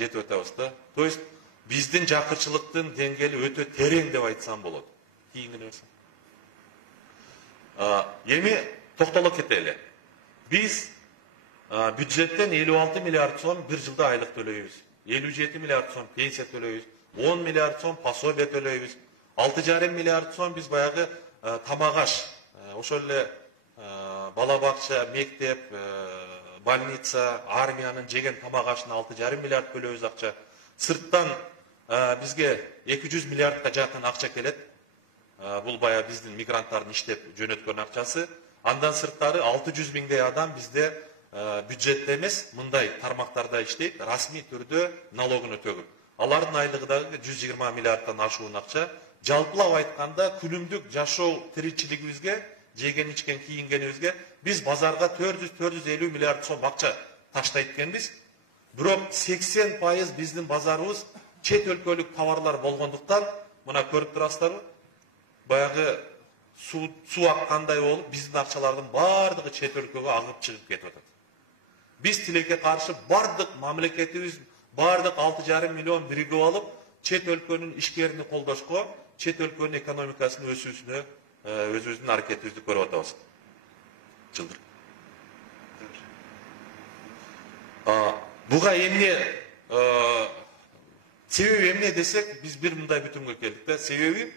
жетип өтөбүз да. То есть биздин жакырчылыктын деңгээли өтө терең деп айтсам болот. Кийинкине берсең. Эми токтоло кетели. Биз бюджеттен 56 миллиард сом bir жылда айлык төлөйбүз. 57 миллиард сом пенсия төлөйбүз. 10 миллиард сом пособие төлөйбүз. 6,5 миллиард сом биз баягы тамак аш, ошол эле бала бакча, мектеп, больница, армиянын жеген тамак ашына 6,5 миллиард төлөйбүз акча. Сырттан бизге 200 миллиардка жакын акча келет. Бул баягы биздин мигранттардын иштеп жөнөткөн акчасы. Андан сырттары 600 миңдей адам бизде бюджетте эмес, мындай тармактарда иштейт, расмий түрдө налогун өтөгүп. Алардын айлыгы дагы 120 миллиардтан ашуун акча. Жалпылап айтканда күнүмдүк жашоо тиричилигибизге, жеген ичкен кийингенибизге биз базарга 400-450 миллиард сом акча таштайт экенбиз. Бирок 80% биздин базарыбыз чет өлкөлүк товарлар болгондуктан, мына көрүп турасыздарбы? Баягы суу аккандай болуп, биздин акчалардын бардыгы чет өлкөгө агып чыгып кетип атат. Биз тилекке каршы бардык мамлекетибиз, бардык 6,5 миллион биригип алып, чет өлкөнүн ишкерини колдошко, чет өлкөнүн экономикасынын өсүүсүнө өзүбүздүн аракетибизди көрүп атабыз. Жылдыр. Буга эмне себеби эмне десек, биз бир мындай бүтүмгө келдик да. Себеби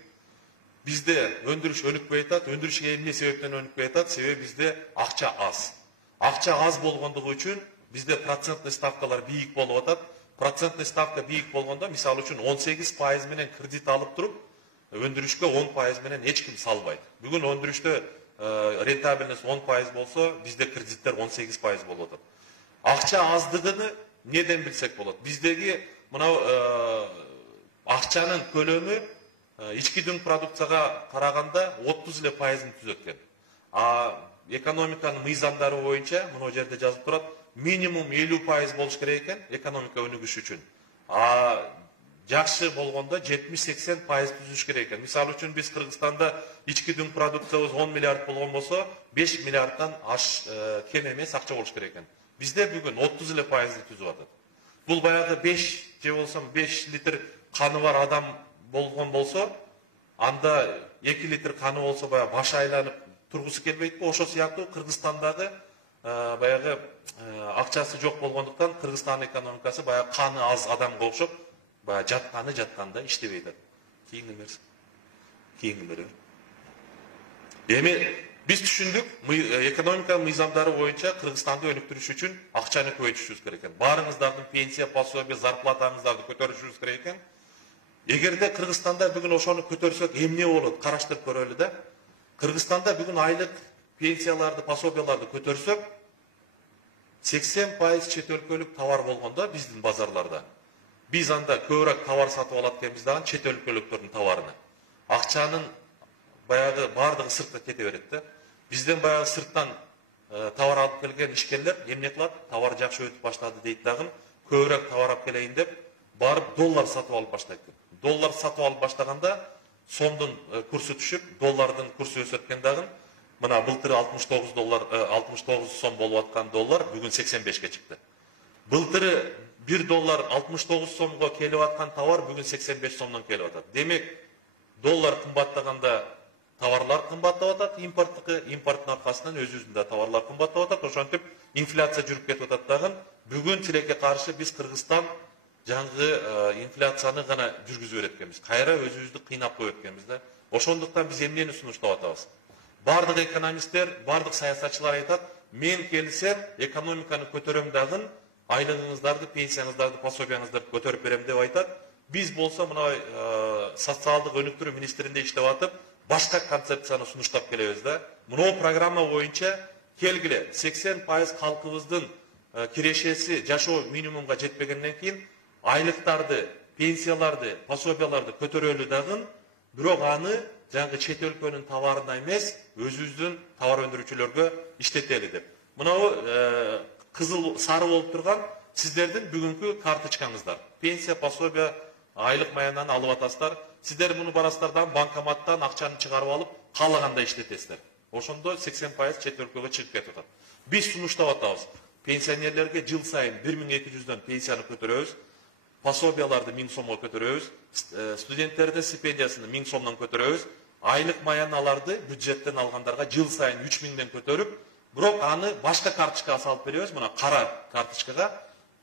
бизде өндүрүш өнүкпөй атат. Өндүрүшкө эмне себептен өнүкпөй атат? Себеби бизде акча аз. Акча аз болгондугу үчүн бизде процентный ставкалар бийик болуп атат. Процентный ставка бийик болгондо, мисалы үчүн 18% менен кредит алып туруп, өндүрүшкө 10% менен эч ким салбайт. Бүгүн өндүрүштө рентабельность 10% болсо, бизде кредиттер 18% болуп атат. Акча аздыгын неден билсек болот? Биздеги мына акчанын көлөмү ички дүң продукцияга караганда 30% түзөт экен. Экономиканын мыйзамдары боюнча, мына жерде жазып турат, минимум 50% болуш керек экен экономика өнүгүш үчүн. Жакшы болгондо 70-80% түзүш керек экен. Мисалы үчүн биз Кыргызстанда ички дүң продукциябыз 10 миллиард болгон болсо, 5 миллиардтан кем эмес акча болуш керек экен. Бизде бүгүн 30% түзүп атат. Бул баягы 5 же болсом 5 литр каны бар адам болгон болсо, анда 2 литр каны болсо баягы баш айланып тургусу келбейтпи? Ошо сыяктуу Кыргызстандагы баягы акчасы жок болгондуктан Кыргызстан экономикасы баягы каны аз адамга окшоп, баягы жатканда иштебей атат. Кийинки бери. Эми биз түшүндүк, экономиканын мыйзамдары боюнча Кыргызстанды өнүктүрүш үчүн акчаны көбөйтүшүбүз керек экен. Баарыңыздардын пенсия, пособие, зарплатаңыздарды көтөрүшүбүз керек экен. Эгерде Кыргызстанда бүгүн ошону көтөрсөк, эмне болот? Караштырып көрөлү да. Кыргызстанда бүгүн айлык пенсияларды, пособияларды көтөрсөк, 80% чет өлкөлүк товар болгондо биздин базарларда. Биз анда көбүрөөк товар сатып алат экенбиз дагы чет өлкөлүктөрдүн товарына. Акчанын баягы бардыгы сыртка кете берет да. Бизден баягы сырттан товар алып келген ишкерлер эмне кылат? Товар жакшы өтүп баштады дейт дагы, көбүрөөк товар алып келейин деп барып доллар сатып алып баштайт. Доллар сатып алып баштаганда сомдун курсу түшүп, доллардын курсу өсөт экен дагы. Мына былтыр 69 сом болуп аткан доллар бүгүн 85ке чыкты. Былтыры 1 доллар 69 сомго келип аткан товар бүгүн 85 сомдон келип атат. Демек, доллар кымбаттаганда товарлар кымбаттап атат, импорттун аркасынан өзүбүздүн товарлар кымбаттап атат. Ошентип инфляция жүрүп кетип атат дагы. Бүгүн тилекке каршы биз Кыргызстан жаңгы инфляцияны гана жүргүзүп берет экенбиз. Кайра өзүбүздү кыйнап коет экенбиз да. Ошондуктан биз эмнени сунуштап атабыз? Бардык экономисттер, бардык саясатчылар айтат, мен келсем экономиканы көтөрөм дагы, айлыгыңыздарды, пенсияңыздарды, пособияңыздарды көтөрүп берем деп айтат. Биз болсо мына социалдык өнүктүрүү министринде иштеп атып, башка концепцияны сунуштап келебиз да. Мына программа боюнча келгиле 80% калкыбыздын кирешеси жашоо минимумга жетпегенден кийин айлыктарды, пенсияларды, пособияларды көтөрөлү дагы, бирок аны жаңгы чет өлкөнүн товарына эмес, өзүбүздүн товар өндүрүүчүлөргө иштетели деп. Мына кызыл сары болуп турган сиздердин бүгүнкү карточкаңыздар. Пенсия, пособия, айлык маянаны алып атасыздар. Сиздер муну барасыздар, банкоматтан акчаны чыгарып алып, каалагандай иштетесиздер. Ошондо 80% чет өлкөгө чыгып кетип атат. Биз сунуштап атабыз. Пенсионерлерге жыл сайын 1200дөн пенсияны көтөрөбүз. пособияларды 1000 сомго көтөрөбүз, студенттердин стипендиясын 1000 сомдон көтөрөбүз, айлык маяналарды бюджеттен алгандарга жыл сайын 3000ден көтөрүп, бирок аны башка карточкага салып беребиз, мына кара карточкага.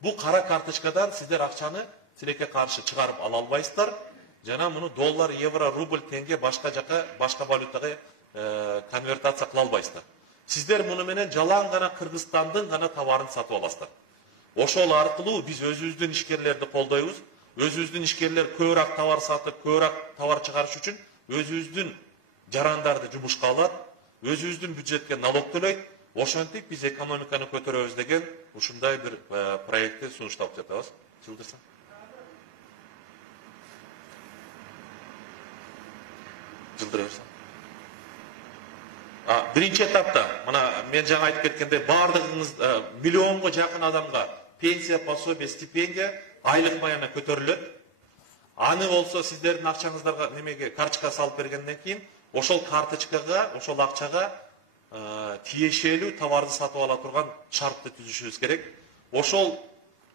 Бу кара карточкадан сиздер акчаны тилекке каршы чыгарып ала албайсыздар. Жана муну доллар, евро, рубль, тенге башка жака, башка валютага конвертация кыла албайсыздар. Сиздер муну менен жалаң гана Кыргызстандын гана товарын сатып аласыздар. Ошол аркылуу биз өзүбүздүн ишкерлерди колдойбуз. Өзүбүздүн ишкерлер көбүрөөк товар сатып, көбүрөөк товар чыгарыш үчүн өзүбүздүн жарандарды жумушка алат, өзүбүздүн бюджетке налог төлөйт. Ошентип биз экономиканы көтөрөбүз деген ушундай бир проектти сунуштап жатабыз. Жылдырсаң. Жылдыра берсең. Биринчи этапта, мына мен жаңа айтып кеткендей, бардыгыңыз миллионго жакын адамга пенсия, пособие, стипендия, айлык маяна көтөрүлөт. Аны болсо сиздердин акчаңыздарга немеге карточкага салып бергенден кийин, ошол карточкага, ошол акчага тиешелүү товарды сатып ала турган шартты түзүшүбүз керек. Ошол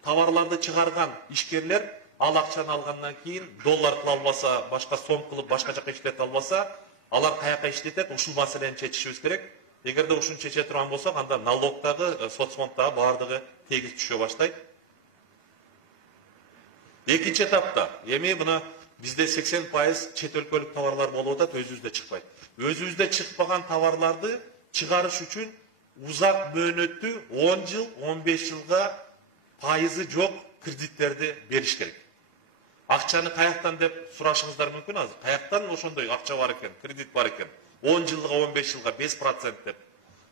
товарларды чыгарган ишкерлер ал акчаны алгандан кийин доллар кыла албаса, башка сом кылып, башка жака иштете албаса, алар каяка иштетет, ушул маселени чечишибиз керек. Эгерде ушуну чече турган болсок, анда налогдагы, соцфонддагы бардыгы тегиз түшө баштайт. Экинчи этапта, эми мына бизде 80% чет өлкөлүк товарлар болуп атат, өзүбүздө чыкпайт. Өзүбүздө чыкпаган товарларды чыгарыш үчүн узак мөөнөттүү 10 жыл, 15 жылга пайызы жок кредиттерди бериш керек. Акчаны каяктан деп сурашыңыздар мүмкүн азыр. Каяктан ошондой акча бар экен, кредит бар экен? 10 жылга, 15 жылга 5% деп.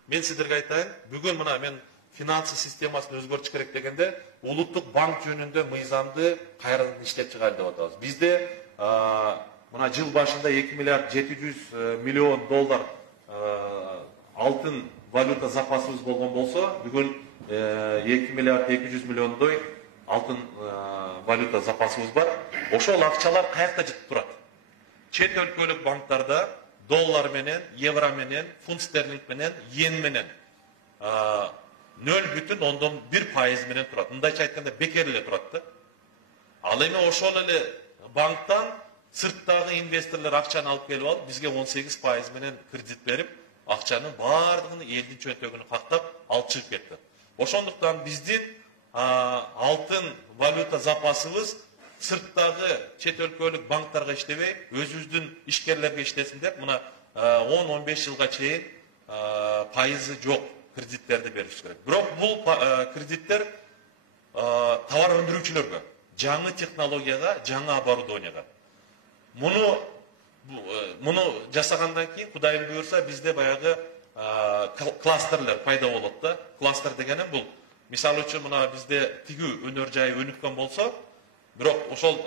Мен сиздерге айтайын, бүгүн мына мен финансы системасын өзгөртүш керек дегенде, улуттук банк жөнүндө мыйзамды кайрадан иштеп чыгайлы деп атабыз. Бизде мына жыл башында 2 миллиард 700 миллион доллар алтын валюта запасыбыз болгон болсо, бүгүн 2 миллиард 200 миллиондой алтын валюта запасыбыз бар. Ошол акчалар каякта жетип турат? Чет өлкөлүк банктарда доллар менен, евро менен, фунт стерлинг менен, йен менен 0,1% менен турат. Мындайча айтканда бекер эле турат да. Ал эми ошол эле банктан сырттагы инвесторлор акчаны алып келип алып, бизге 18% менен кредит берип, акчанын бардыгын элдин чөнтөгүнө кактап алып чыгып кетти. Ошондуктан биздин алтын валюта запасыбыз сырттагы чет өлкөлүк банктарга иштебей, өзүбүздүн ишкерлерге иштесин деп, мына 10-15 жылга чейин пайызы жок кредиттерди бериш керек. Бирок бул кредиттер товар өндүрүүчүлөргө, жаңы технологияга, жаңы оборудованияга. Муну жасагандан кийин, Кудайым буйрса, бизде баягы кластерлер пайда болот да. Кластер дегеним бул, мисалы үчүн мына бизде тигүү өнөр жайы өнүккөн болсо, бирок ошол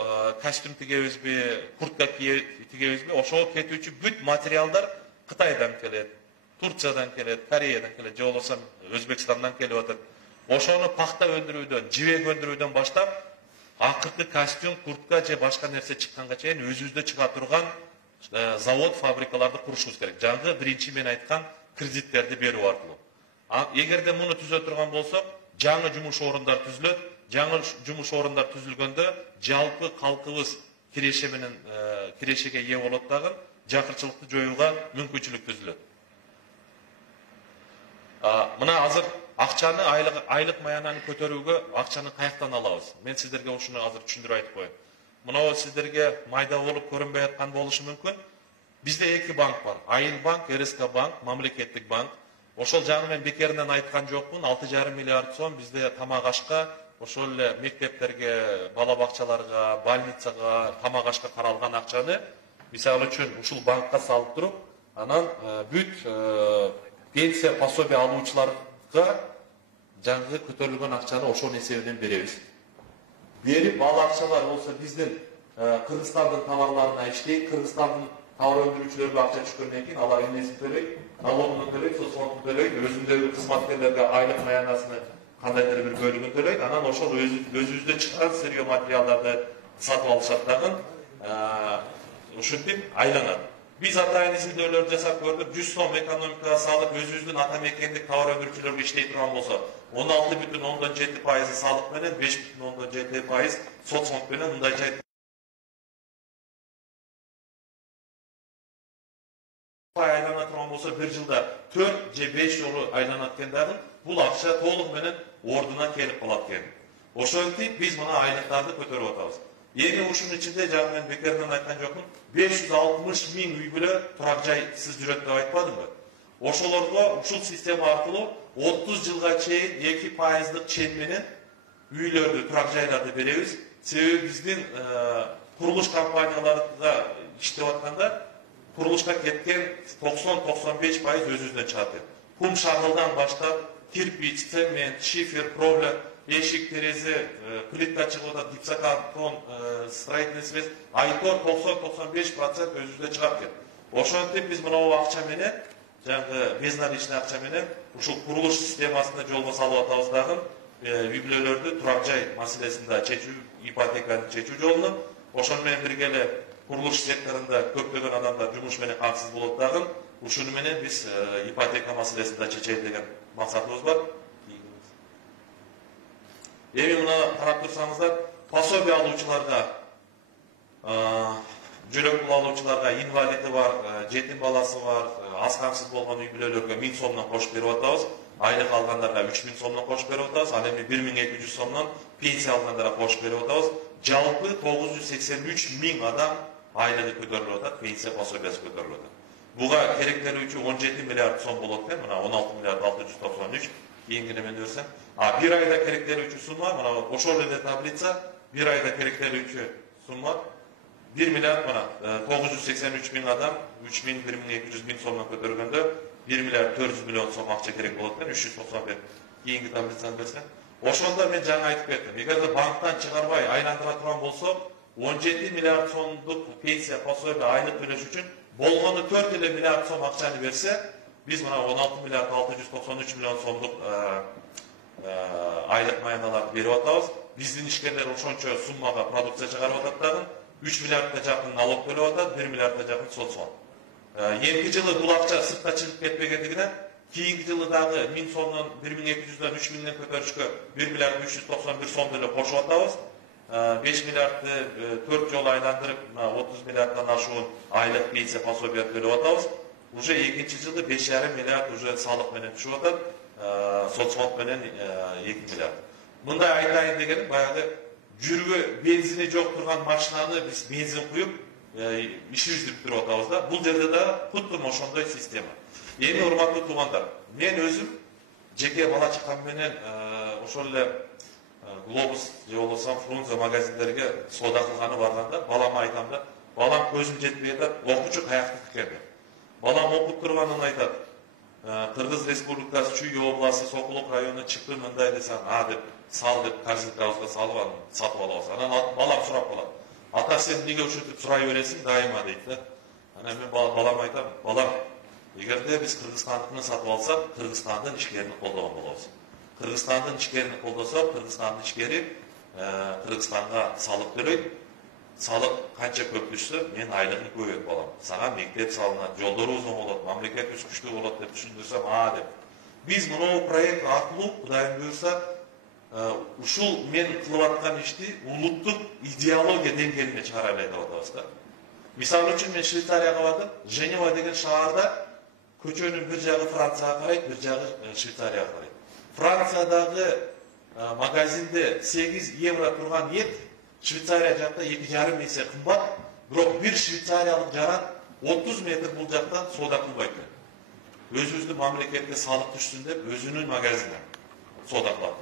костюм тигебизби, куртка тигебизби, ошого кетүүчү бүт материалдар Кытайдан келет, Турциядан келет, Кореядан келет, же болбосо Өзбекстандан келип атат. Ошону пахта өндүрүүдөн, жибек өндүрүүдөн баштап, акыркы костюм, куртка же башка нерсе чыкканга чейин өзүбүздө чыга турган завод, фабрикаларды курушубуз керек. Жаңы биринчи мен айткан кредиттерди берүү аркылуу. Эгерде муну түзө турган болсок, жаңы жумуш орундар түзүлөт. Жаңы жумуш орундар түзүлгөндө жалпы калкыбыз кирешеге ээ болот дагы, жакырчылыкты жоюуга мүмкүнчүлүк түзүлөт. Мына азыр акчаны айлык маянаны көтөрүүгө акчаны каяктан алабыз? Мен сиздерге ушуну азыр түшүндүрүп айтып коеюн. Мына сиздерге майда болуп көрүнбөй аткан болушу мүмкүн. Бизде эки банк бар. Айыл банк, РСК банк, мамлекеттик банк. Ошол жагы мен бекеринен айткан жокмун. 6,5 миллиард сом бизде тамак ашка, ошол эле мектептерге, бала бакчаларга, больницага, тамак ашка каралган акчаны, мисалы үчүн ушул банкка салып туруп, анан бүт пенсия, пособие алуучуларга жаңы көтөрүлгөн акчаны ошонун эсебинен беребиз. Берип, ал акчалар болсо биздин Кыргызстандын товарларына иштейт, Кыргызстандын товар өндүрүүчүлөргө акча түшкөндөн кийин алар эмнесин төлөйт, налогун төлөйт, соцфондун төлөйт, өзүндөгү кызматкерлерге айлык маянасыны кандайдыр бир бөлүгүн төлөйт, анан ошол өзүбүздө чыккан сырье материалдарды сатып алышат дагы, ушинтип айланат. Биз атайын изилдөөлөрдү жасап көрдүк, 100 сом экономикага салып, өзүбүздүн ата мекендик товар өндүрүүчүлөргө иштей турган болсо, 16,7% sağlık menen, 5,7% sotsfond menen мындай жайт айлана турган болсо, бир жылда 4 же 5 жолу айланат экен дагы, бул акча толук менен ордуна келип калат экен. Ошентип биз мына айлыктарды көтөрүп атабыз. Эми ушунун ичинде жана мен бекерден айткан жокмун, 560 миң үй бүлө турак жайсыз жүрөт деп айтпадымбы? Ошолорго ушул система аркылуу 30 жылга чейин 2% чен менен үйлөрдү, турак жайларды беребиз. Себеби биздин курулуш компанияларында иштеп атканда kuruluşta ketken 90-95% özüzden çatır. Kum şahıldan başlap, kirpiç, sement, şifer, problem, eşik, terezi, plitka çıkıda, dipsakarton, stроительный свет, aytor 90-95% özüzden çıkartır. Oşantip biz buna o akça menen, безналичный акча менен ушул курулуш системасына жолго салып атабыздагы үй бүлөлөрдү турак жай маселесинде чечүү, ипотеканы чечүү жолуна, ошону менен бирге эле kuruluş sektorunda köpleyen adamlar cumuş menен kamsız bolot dagы, ушуну менен биз ипотека маселесинде чечели деген максатыбыз бар. Эми мына карап турсаңыздар, пособие алуучуларга, жөлөк пул алуучуларга, инвалиди бар, жетим баласы бар, аз камсыз болгон үй бүлөлөргө 1000 сомдон кошуп берип атабыз. Айлык алгандарга 3000 сомдон кошуп берип атабыз. Ал эми 1200 сомдон пенсия алгандарга кошуп берип атабыз. Жалпы 983 миң адам айлығы көтөрүлүп атат, пенсия пособиясы көтөрүлүп атат. Буга керектелүүчү 17 миллиард сом болот экен, мына 16 миллиард 693 кийингине мен берсем. Бир айда керектелүүчү сумма, мына ошол эле таблица, бир айда керектелүүчү сумма 1 миллиард мына 983 миң адам 3200 миң сомдон көтөргөндө 1 миллиард 400 миллион сом акча керек болот экен, 391 кийинги таблицаны берсем. Ошондо мен жаңа айтып кеттим. Эгерде банктан чыгарбай айландыра турган болсок, 17 миллиард сомдук пенсия пособие айлык төлөш үчүн болгону 4 миллиард сом акчаны берсе, биз мына 16 миллиард 693 миллион сомдук айлык маяналарды берип атабыз. Биздин ишкерлер ошончо суммага продукция чыгарып атат дагы, 3 миллиардга жакын налог төлөп атат, 1 миллиардга жакын соцфонд. Эмки жылы бул акча сыртка чыгып кетпегендигинен, кийинки жылы дагы 1000 сомдон 1200дөн 3000ден көтөрүшкө 1 миллиард 391 сом деле кошуп атабыз. 5 миллиардты 4 жол айландырып, 30 миллиарддан ашуун айлык пенсия пособия төлөп атабыз. Уже экинчи жылы 5,5 миллиард уже салык менен түшүп атат, соцфонд менен 2 миллиард. Мындай айтайын дегеним, баягы жүргө бензини жок турган машинаны биз бензин куюп, ишибизди бүтүрүп атабыз да. Бул жерде да куттум ошондой система. Эми урматтуу туугандар, мен өзүм жеке бала чакам менен ошол эле Globus же болбосо Фрунзе магазиндерге соода кылганы барганда, балама айтам да, балам көзүм жетпей атат, окуучу каяктыкы экен деп. Балам окуп турганын айтат. Кыргыз Республикасы Чүй областы Сокулук району чыкты мындай десем, деп сал деп корзинкабызга салып анан сатып алабыз. Анан балам сурап калат. Ата сен эмнеге ушинтип сурай бересиң дайыма дейт да. Анан мен балама айтам, балам, эгерде биз Кыргызстандыкын сатып алсак, Кыргызстандын ишкерин колдогон болобуз. Кыргызстандын ишкерин колдосок, Кыргызстандын ишкери Кыргызстанга салык төлөйт. Салык канча көп түшсө, мен айлыгын көбөйт балам. Сага мектеп салынат, жолдору узун болот, мамлекет күчтүү болот деп түшүндүрсөм, деп. Биз мына проект аркылуу Кудайым буйрса, ушул мен кылып аткан ишти улуттук идеология деңгээлине чыгара алайлы деп атабыз да. Мисалы үчүн мен Швейцарияга бардым, Женева деген шаарда көчөнүн бир жагы Францияга карайт, бир жагы Швейцарияга карайт. Франциядагы магазинде 8 евро турган ет Швейцария жакта 2,5 есе кымбат, бирок бир швейцариялык жаран 30 метр бул жактан соода кылбайт экен. Өзүбүздүн мамлекетке салык түшсүн деп өзүнүн магазине соода кылат.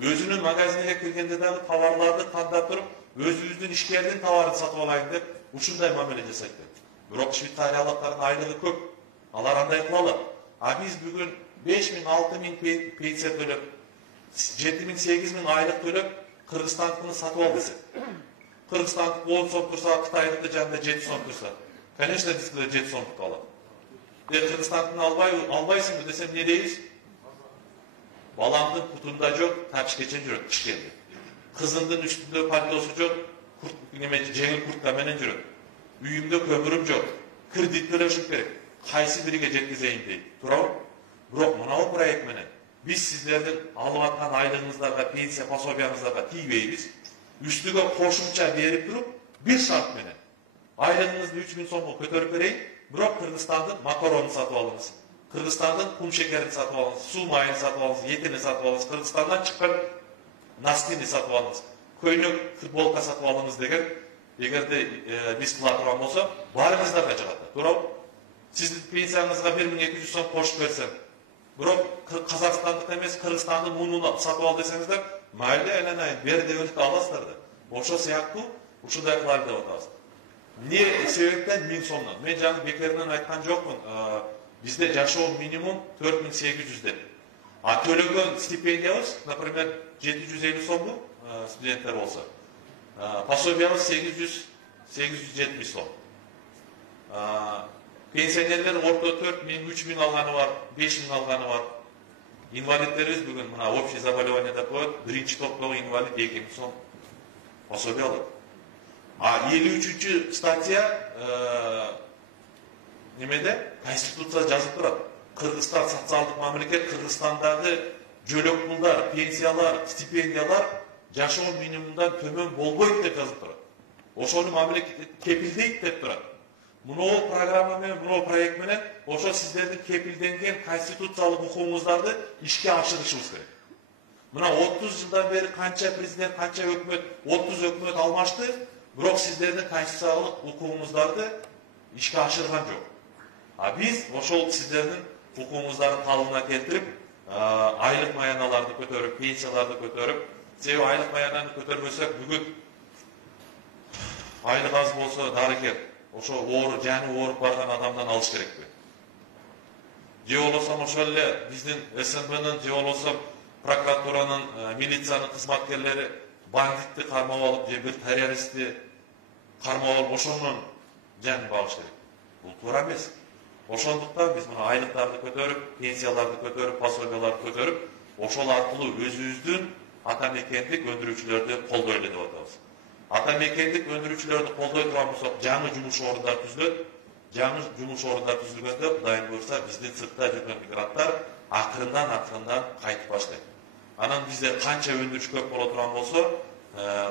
Өзүнүн магазинине киргенде дагы товарларды тандап туруп, өзүбүздүн ишкердин товарын сатып алайын деп ушундай мамиле жасайт. Бирок швейцариялыктардын айлыгы көп. Алар андай кыла алат. Биз бүгүн 5000, 6000 пенсия төлөп, 7000, 8000 айлык төлөп, Кыргызстандыкын сатып ал десек. Кыргызстандык 10 сом турса, Кытайдыкы жанында 7 сом турса, конечно, дискилер 7 сомдук алат. Кыргызстандыкын албайсыңбы десем, не дейбиз? Баламдын кутунда жок, тапчыкечен жүрөт ишкерде. Кызымдын үстүндө пальтосу жок, жеңил куртка менен жүрөт. Үйүмдө көмүрүм жок, кредит төлөшүм керек. Кайсы бириге жеткизейин дейт. Туурабы? Бирок мына проект менен Biz sizlerden alып aткан айлыгыңыздарга, пенсия пособияңыздарга тийбейбиз. Üstüge koşumça berip turup bir şart menен. Aylığınızды 3000 so'mga ko'tarib bereyim. Biroq Kırgızistan'dan makaronunu satıp alınız. Kırgızistan'dan kum şekerini satıp alınız. Su mayını satıp alınız. Yetini satıp alınız. Kırgızistan'dan çıkan nastini satıp alınız. Koyunluk futbolka satıp alınız degen. Eğer de biz kıla turan olsa barınızlarga çıkatı. Biroq sizin pensiyanızga 1200 so'm qo'shib bersem. Biroq Kazakstan'da emas, Kırgızistan'da ununu satıp al desеңizdер, mayli aylanayın, beri de öyle alasızlar da. Oşo siyahtı, uşuday kılar dep atabыз. Ne sebepten 1000 so'mdan? Men жаңы бекеринен aytkan жокмун. Bizde жашоо minimum 4800 деп. А төлөгөн стипендиябыз, например, 750 so'mду студенттер болсо. Пособиябыз 870 so'm. Pensionerler orta 4000, 3000 alganı var, 5000 alganı var. İnvalidlerimiz bugün buna общий заболевание da koyup, birinci topluluğu invalid 2000 so'm пособие alır. 53. statya немеде Konstitutsiya жазып турат. Kırgızistan sotsialдык мамлекет, Kırgızistan'dagi jölök pullar, pensiyalar, stipendiyalар жашоо минимумдан төмөн болбойт деп жазып турат. Ошону мамлекет кепилдейт деп турат. Мынау программа менен, мынау проект менен ошо сиздердин кепилденген конституциялык укугуңуздарды ишке ашырышыбыз керек. Мына 30 жылдан бери канча президент, канча өкмөт, 30 өкмөт алмашты, бирок сиздердин конституциялык укугуңуздарды ишке ашырган жок. Биз ошол сиздердин укугуңуздардын калыбына келтирип, айлык маяналарды көтөрүп, пенсияларды көтөрүп, себеби айлык маянаны көтөрбөсөк бүгүн айлык аз болсо дарыгер ошо жаны ооруп барган адамдан алыш керекпи? Же болбосо ошол эле биздин СНБнын, же болбосо прокуратуранын, милициянын кызматкерлери бандитти кармап алып, же бир террористти кармап алып, ошонун жанын багыш керек. Бул туура эмес. Ошондуктан биз мына айлыктарды көтөрүп, пенсияларды көтөрүп, пособияларды көтөрүп, ошол аркылуу өзүбүздүн ата мекендик өндүрүүчүлөрдү колдойлу деп атабыз. Ата мекендик өндүрүүчүлөрдү колдой турган болсок, жаңы жумуш орундар түзүлөт. Жаңы жумуш орундар түзүлгөндө, Кудайым буйрса, биздин сыртта жүргөн мигранттар акырындан кайтып баштайт. Анан бизде канча өндүрүш көп боло турган болсо,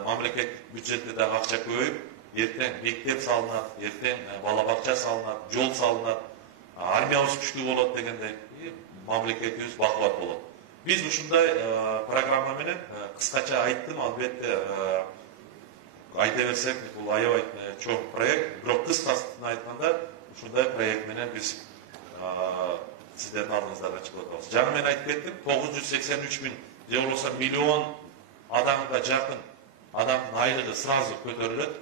мамлекет бюджетте дагы акча көбөйүп, эртең мектеп салынат, эртең бала бакча салынат, жол салынат, армиябыз күчтүү болот дегендей, мамлекетибиз бакубат болот. Биз ушундай программа менен кыскача айттым, албетте айта берсек, бул аябай чоң проект, бирок кыскасын айтканда, ушундай проект менен биз сиздердин алдыңыздарга чыгып атабыз. Жаңы мен айтып кеттим, 983 миң же болбосо миллион адамга жакын адамдын айлыгы сразу көтөрүлөт.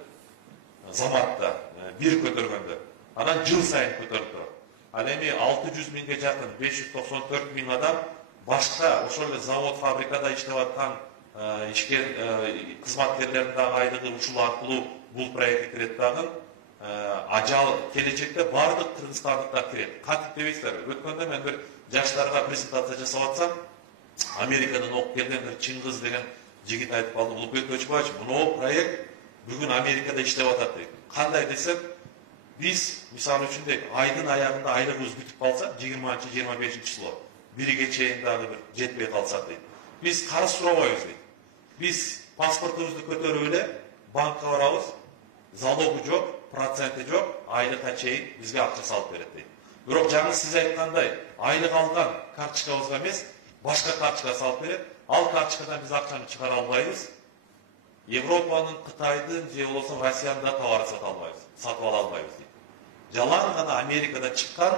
Заматта бир көтөргөндө. Анан жыл сайын көтөрүп турат. Ал эми 600 миңге жакын 594 миң адам башка ошол эле завод, фабрикада иштеп аткан ишкер кызматкерлердин дагы айлыгы ушул аркылуу бул проектке кирет дагы. Ажал келечекте бардык кыргызстандыктар кирет. Кантип дебейсиздер? Өткөндө мен бир жаштарга презентация жасап атсам, Америкадан окуп келген бир Чыңгыз деген жигит айтып калды. Улукбек Көчбаевич, мынау проект бүгүн Америкада иштеп атат дейт. Кандай десем, биз мисалы үчүн дейт, айдын аягында айлыгыбыз бүтүп калса, 20-25 число, бириге чейин дагы бир жетпей калса дейт. Биз карыз сурабайбыз дейт. Биз паспортубузду көтөрүп эле банкка барабыз, залогу жок, проценти жок, айлыкка чейин бизге акча салып берет дейт. Бирок жаңы сиз айткандай, айлык алган карточкабызга эмес, башка карточкага салып берет. Ал карточкадан биз акчаны чыгара албайбыз. Европанын, Кытайдын, же болбосо Россиянын да товарын сатып ала албайбыз дейт. Жалаң гана Америкадан чыккан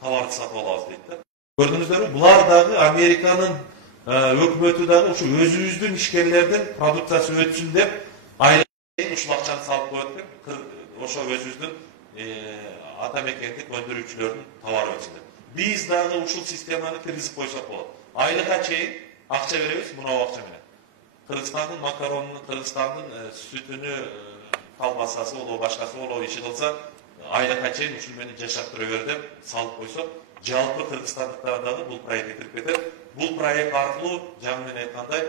товарды сатып алабыз дейт да. Көрдүңүздөрбү? Булар дагы Американын өкмөтү дагы ушу өзүбүздүн ишкерлердин продукциясы өтсүн деп айлык ушул акчаны салып коет деп, ошо өзүбүздүн ата мекендик өндүрүүчүлөрдүн товары өтсүн деп. Биз дагы ушул системаны киргизип койсок болот. Айлыкка чейин акча беребиз, мынау акча менен. Кыргызстандын макаронун, Кыргызстандын сүтүнү, колбасасы болобу, башкасы болобу иши кылса, айлыкка чейин ушул менен жашап тура бер деп салып койсок, жалпы кыргызстандыктар дагы бул проектке кирип кетет. Бул проект аркылуу жаңы мен айткандай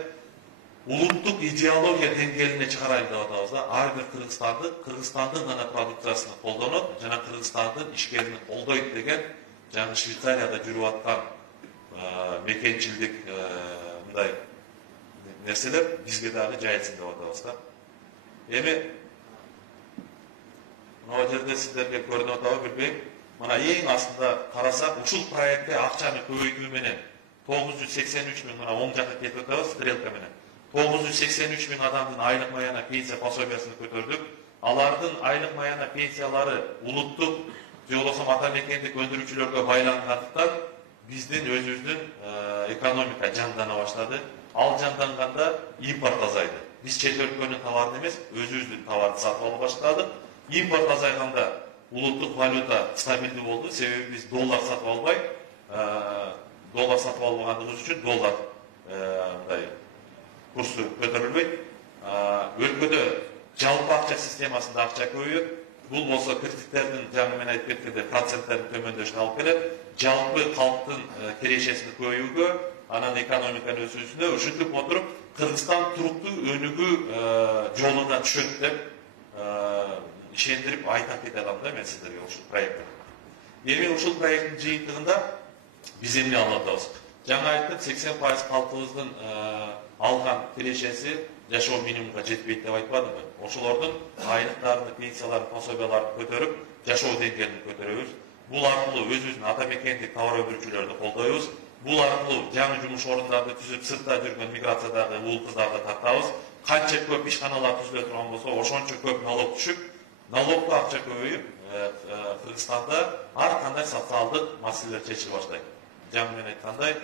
улуттук идеология деңгээлине чыгарайын деп атабыз да. Ар бир Кыргызстандын гана продукциясын колдонот, жана Кыргызстандын ишкерин колдойт деген жаңы Швейцарияда жүрүп аткан мекенчилдик мындай нерселер бизге дагы жайылсын деп атабыз да. Эми мына жерде сиздерге көрүнүп атабы билбейм. Мына эң астында карасак, ушул проектте акчаны көбөйтүү менен 983 миң, мына оң жакка кетип атабыз стрелка менен. 983 миң адамдын айлык маяна пенсия пособиясын көтөрдүк. Алардын айлык маяна пенсиялары улуттук же болбосо атамекендик өндүрүүчүлөргө байлангандыктан биздин өзүбүздүн экономика жандана баштады. Ал жанданганда импорт азайды. Биз чет өлкөнүн товарын эмес, өзүбүздүн товарды сатып ала баштадык. Импорт азайганда улуттук валюта стабилдүү болду. Себеби биз доллар сатып албай, доллар сатып албагандыгыбыз үчүн доллар мындай курсу көтөрүлбөйт. Өлкөдө жалпы акча системасында акча көбөйөт. Бул болсо кредиттердин жаңы мен айтып кеткендей проценттердин төмөндөшүнө алып келет. Жалпы калктын кирешесин көбөйүүгө, анан экономиканын өсүүсүнө ушинтип отуруп Кыргызстан туруктуу өнүгүү жолуна түшөт деп ишендирип айта кете алам да мен сиздерге ушул проектти. Эми ушул проекттин жыйынтыгында биз эмне алып атабыз? Жаңа айттым, 80% калктыбыздын алган кирешеси жашоо минимумга жетпейт деп айтпадымбы? Ошолордун айлыктарын, пенсияларын, пособияларын көтөрүп, жашоо деңгээлин көтөрөбүз. Бул аркылуу өзүбүздүн атамекендик товар өндүрүүчүлөрдү колдойбуз. Бул аркылуу жаңы жумуш орундарды түзүп, сыртта жүргөн миграциядагы уул кыздарды тартабыз. Канча көп ишканалар түзүлө турган болсо, ошончо көп налог түшүп, налогто акча көбөйүп, Кыргызстанда ар кандай социалдык маселелер чечиле баштайт. Жаңы мен айткандай,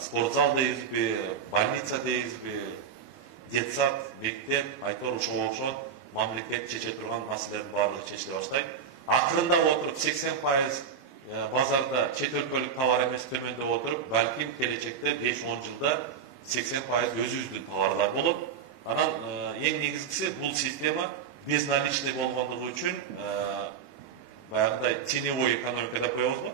спортзал дейбизби, больница дейбизби, детсад, мектеп, айтор ошого окшон мамлекет чече турган маселелердин баардыгы чечиле баштайт. Акырындап отуруп 80% базарда чет өлкөлүк товар эмес төмөндөп отуруп, балким келечекте 5-10 жылда 80% өзүбүздүн товарлар болот. Анан эң негизгиси бул система безналичный болгондугу үчүн баягыдай теневой экономика деп коебузбу?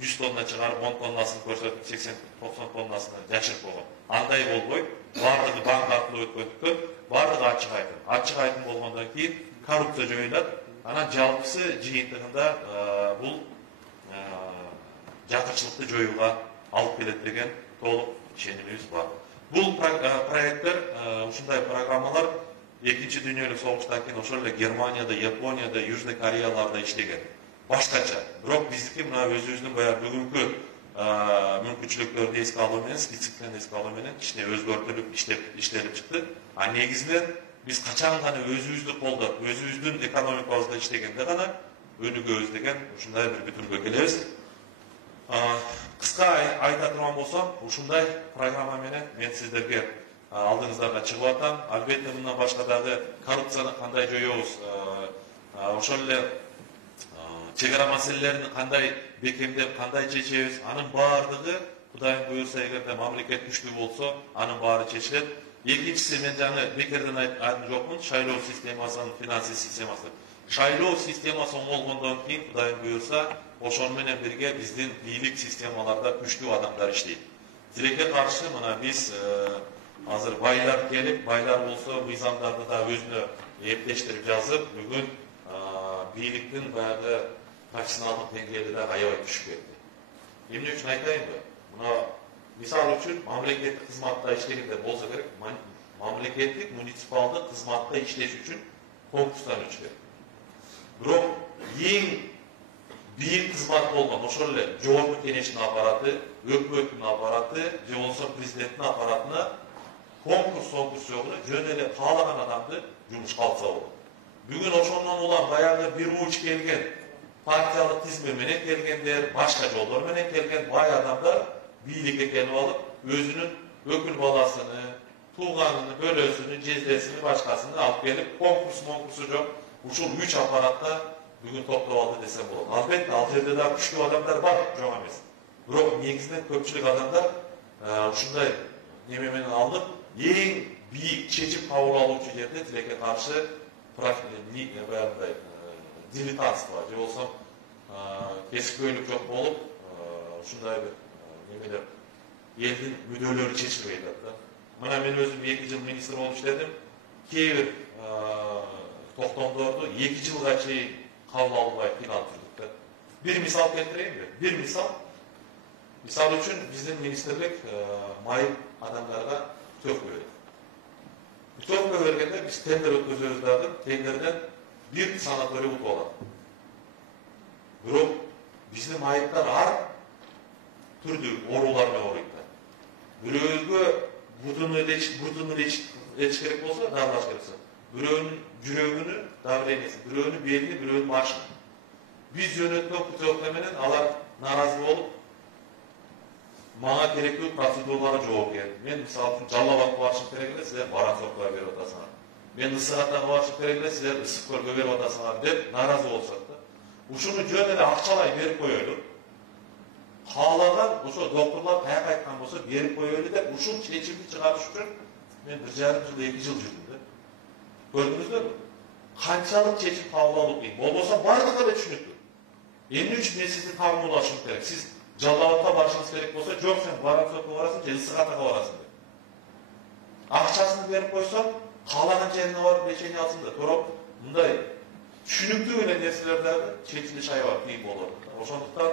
100 тонна чыгарып 10 тоннасын көрсөтүп 80-90 тоннасына жашырып койгон. Андай болбойт. Баардыгы банк аркылуу өткөндүктөн баардыгы ачык айкын. Ачык айкын болгондон кийин коррупция жоюлат. Анан жалпысы жыйынтыгында бул жакырчылыкты жоюуга алып келет деген толук ишенимибиз бар. Бул проекттер, ушундай программалар Экинчи дүйнөлүк согуштан кийин ошол эле Германияда, Японияда, Южный Кореяларда иштеген. Башкача. Бирок биздики мына өзүбүздүн баягы бүгүнкү мүмкүнчүлүктөрдү эске алуу менен, спецификаны эске алуу менен кичине өзгөртүлүп иштелип чыкты. А негизинен биз качан гана өзүбүздү колдоп, өзүбүздүн экономикабызда иштегенде гана өнүгөбүз деген ушундай бир бүтүнгө келебиз. Кыска айта турган болсом, ушундай программа менен мен сиздерге алдыңыздарга чыгып атам. Албетте мындан башка дагы коррупцияны кандай жоебуз, ошол эле чек ара маселелерин кандай бекемдеп, кандай чечебиз, анын баардыгы Кудайым буйрса эгерде мамлекет күчтүү болсо, анын баары чечилет. Экинчиси, мен жаңы бекерден айткан жокмун, шайлоо системасынын финансы системасы. Шайлоо системасы оңолгондон кийин Кудайым буйрса, ошону менен бирге биздин бийлик системаларда күчтүү адамдар иштейт. Тилекке каршы мына биз азыр байлар келип, байлар болсо мыйзамдарды да өзүнө эптештирип жазып, бүгүн бийликтин баягы профессионалдык деңгээли да аябай түшүп кетти. Эмне үчүн айтайынбы? Мына мисал үчүн мамлекеттик кызматта иштегенде болсо керек, мамлекеттик муниципалдык кызматта иштеш үчүн конкурстан өтүш керек. Бирок эң бийик кызмат болгон ошол эле жогорку кеңештин аппараты, өкмөттүн аппараты, же болбосо президенттин аппаратына конкурс жок эле, жөн эле каалаган адамды жумушка алса болот. Бүгүн ошондон улам баягы бир уч келген, партиялык тизме менен келгендер, башка жолдор менен келген бай адамдар бийликке келип алып, өзүнүн өкүл баласыны, тууганын, бөлөсүнүн, жездесини, башкасын алып келип, конкурсу жок, ушул 3 аппаратта бүгүн топтоп алды десем болот. Албетте, ал жерде да күчтүү адамдар бар, жок эмес. Бирок негизинен көпчүлүк адамдар ушундай неме менен алдык, эң бийик чечим кабыл алуучу жерде тилекке каршы дилетантство, же болсо кесипкөйлүк жок болуп, ушундай бир немелер элдин мүдөлөрү чечилбей жатат. Мына мен өзүм 2 жыл министр болуп иштедим. Кээ бир токтомдорду 2 жылга чейин кабыл албай кыйналып жүрдүк да. Бир мисал келтирейинби? Бир мисал. Misal üçün bizim ministerlik mayın adamlarga tökme verdi. Bu tökme vergende biz tender ötközüyoruz dağı, tenderden bir sanatoriy utup alады. Bирок bizim mayıtlar ar türdü orularla oruydu. Bирөөгө budunu iliç gerek olsa davlaş gerekse. Bирөөнүн жүрөгүнү давлениеси, бирөөнүн белини, бирөөнүн башын. Biz yönetme kutuklukla menен alar narazı olup bana gerekli prosedurlara cevap geldi. Ben misal üçün Жалал-Абадқа барышым керек эле, силер барак сокуга берип атасыңар. Мен Ысык-Атага барышым керек эле, силер Ысык-Көлгө берип атасыңар деп наразы болушат да. Ушуну жөн эле акчалай берип коелу. Каалаган ошо доктурлар каяка айткан болсо берип коелу деп ушул чечимди чыгарыш үчүн мен 1,5 жыл 2 жыл жүрдүм да. Көрдүңүздөрбү? Канчалык чечим кабыл алуу кыйын. Болбосо бардыгы эле түшүнүктүү. Эмне үчүн мен сизди тагынуулашым керек? Сиз Жалал-Абадқа барышыңыз керек болса, жоқ сен барак сотко барасың, же Ысык-Атага барасың деп. Акчасын берип койсоң, каалаган жерине барып лечение алсын да. Бирок мындай түшүнүктүү эле нерселер дагы чечилиш аябай кыйын болот. Ошондуктан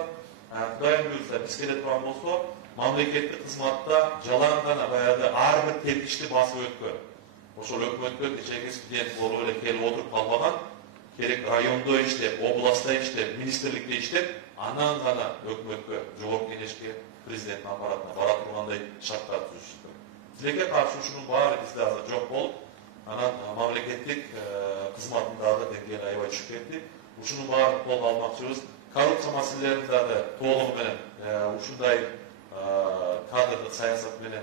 Кудайым буйрса биз келе турган болсо, мамлекеттик кызматта жалаң гана баягы ар бир тепкичти басып өткөн. Ошол өкмөткө кечеги студент болуп эле келип отуруп калбаган, керек райондо иштеп, областта иштеп, министрликте иштеп, анан гана өкмөткө, жогорку кеңешке, президенттин аппаратына бара тургандай шарттар түзүштү. Тилекке каршы ушунун баары бизде азыр жок болуп, анан мамлекеттик кызматындагы деңгээл аябай түшүп кетти. Ушунун баарын колго алмакчыбыз. Коррупция маселелерин дагы толугу менен ушундай кадрлык саясат менен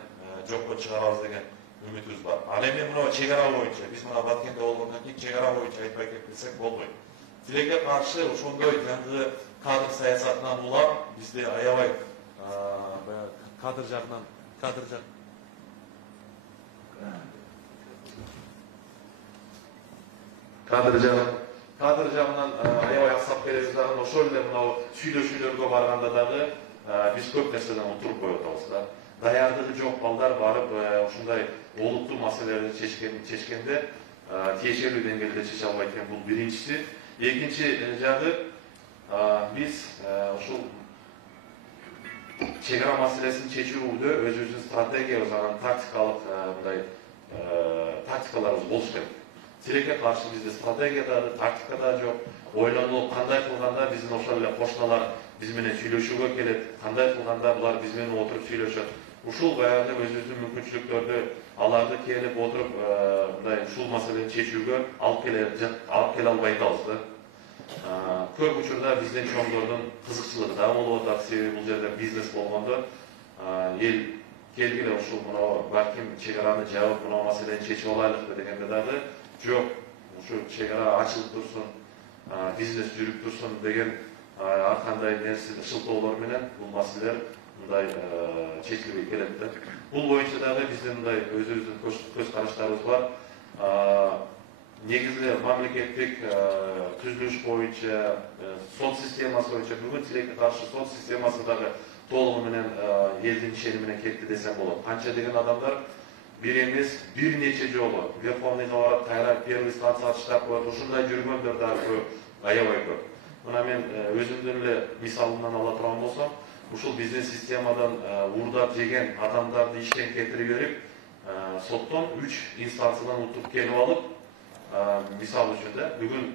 жокко чыгарабыз деген үмүтүбүз бар. Ал эми мына чек ара боюнча, биз мына Баткенде болгондон кийин чек ара боюнча айтпай кетсек болбойт. Тилекке каршы ошондой жаңы кадр саясатынан улам бизде аябай кадр жагынан кадр жагынан аябай аксап келебиз дагы. Ошол эле мына сүйлөшүүлөргө барганда дагы биз көп нерседен отуруп коюп атабыз да. Даярдыгы жок балдар барып ушундай олуттуу маселелерди чечкенде тиешелүү деңгээлде чече албайт экен. Бул биринчиси. Экинчи жагы biz ушул чегара маселесин чечүүдө өзүбүздүн стратегиябыз анан тактикалык мындай тактикаларыбыз болуш керек. Тилекке каршы бизде стратегия да, тактика да жок. Ойлонуу кандай кылганда биздин ошол эле кошуналар биз менен сүйлөшүүгө келет, кандай кылганда булар биз менен отуруп сүйлөшөт. Ушул баягы өзүбүздүн мүмкүнчүлүктөрдү аларды келип отуруп мындай ушул маселени чечүүгө алып келе албай атабыз да. Көп учурда биздин чоңдордун кызыкчылыгы да болуп атат. Себеби бул жерде бизнес болгондо эл келгиле ушул мына балким чек араны жабып мына маселени чечип алайлык дегенде дагы жок. Ушу чек ара ачылып турсун, бизнес жүрүп турсун деген ар кандай нерсе шылтоолор менен бул маселелер мындай чечилбей келет да. Бул боюнча дагы биздин мындай өзүбүздүн көз караштарыбыз бар. Негизи мамлекеттик түзүлүш боюнча, сот системасы боюнча бүгүн тилекке каршы сот системасы дагы толугу менен элдин ишени менен кетти десем болот. Канча деген адамдар бир эмес, бир нече жолу Верховныйга барат, кайра первый станция ачыштап коет. Ушундай жүргөндөр дагы көп, аябай көп. Мына мен өзүмдүн эле мисалымдан ала турган болсом, ушул биздин системадан уурдап жеген адамдарды иштен кетирип берип, соттон 3 инстанциядан утуп келип алып, мисал үчүн да бүгүн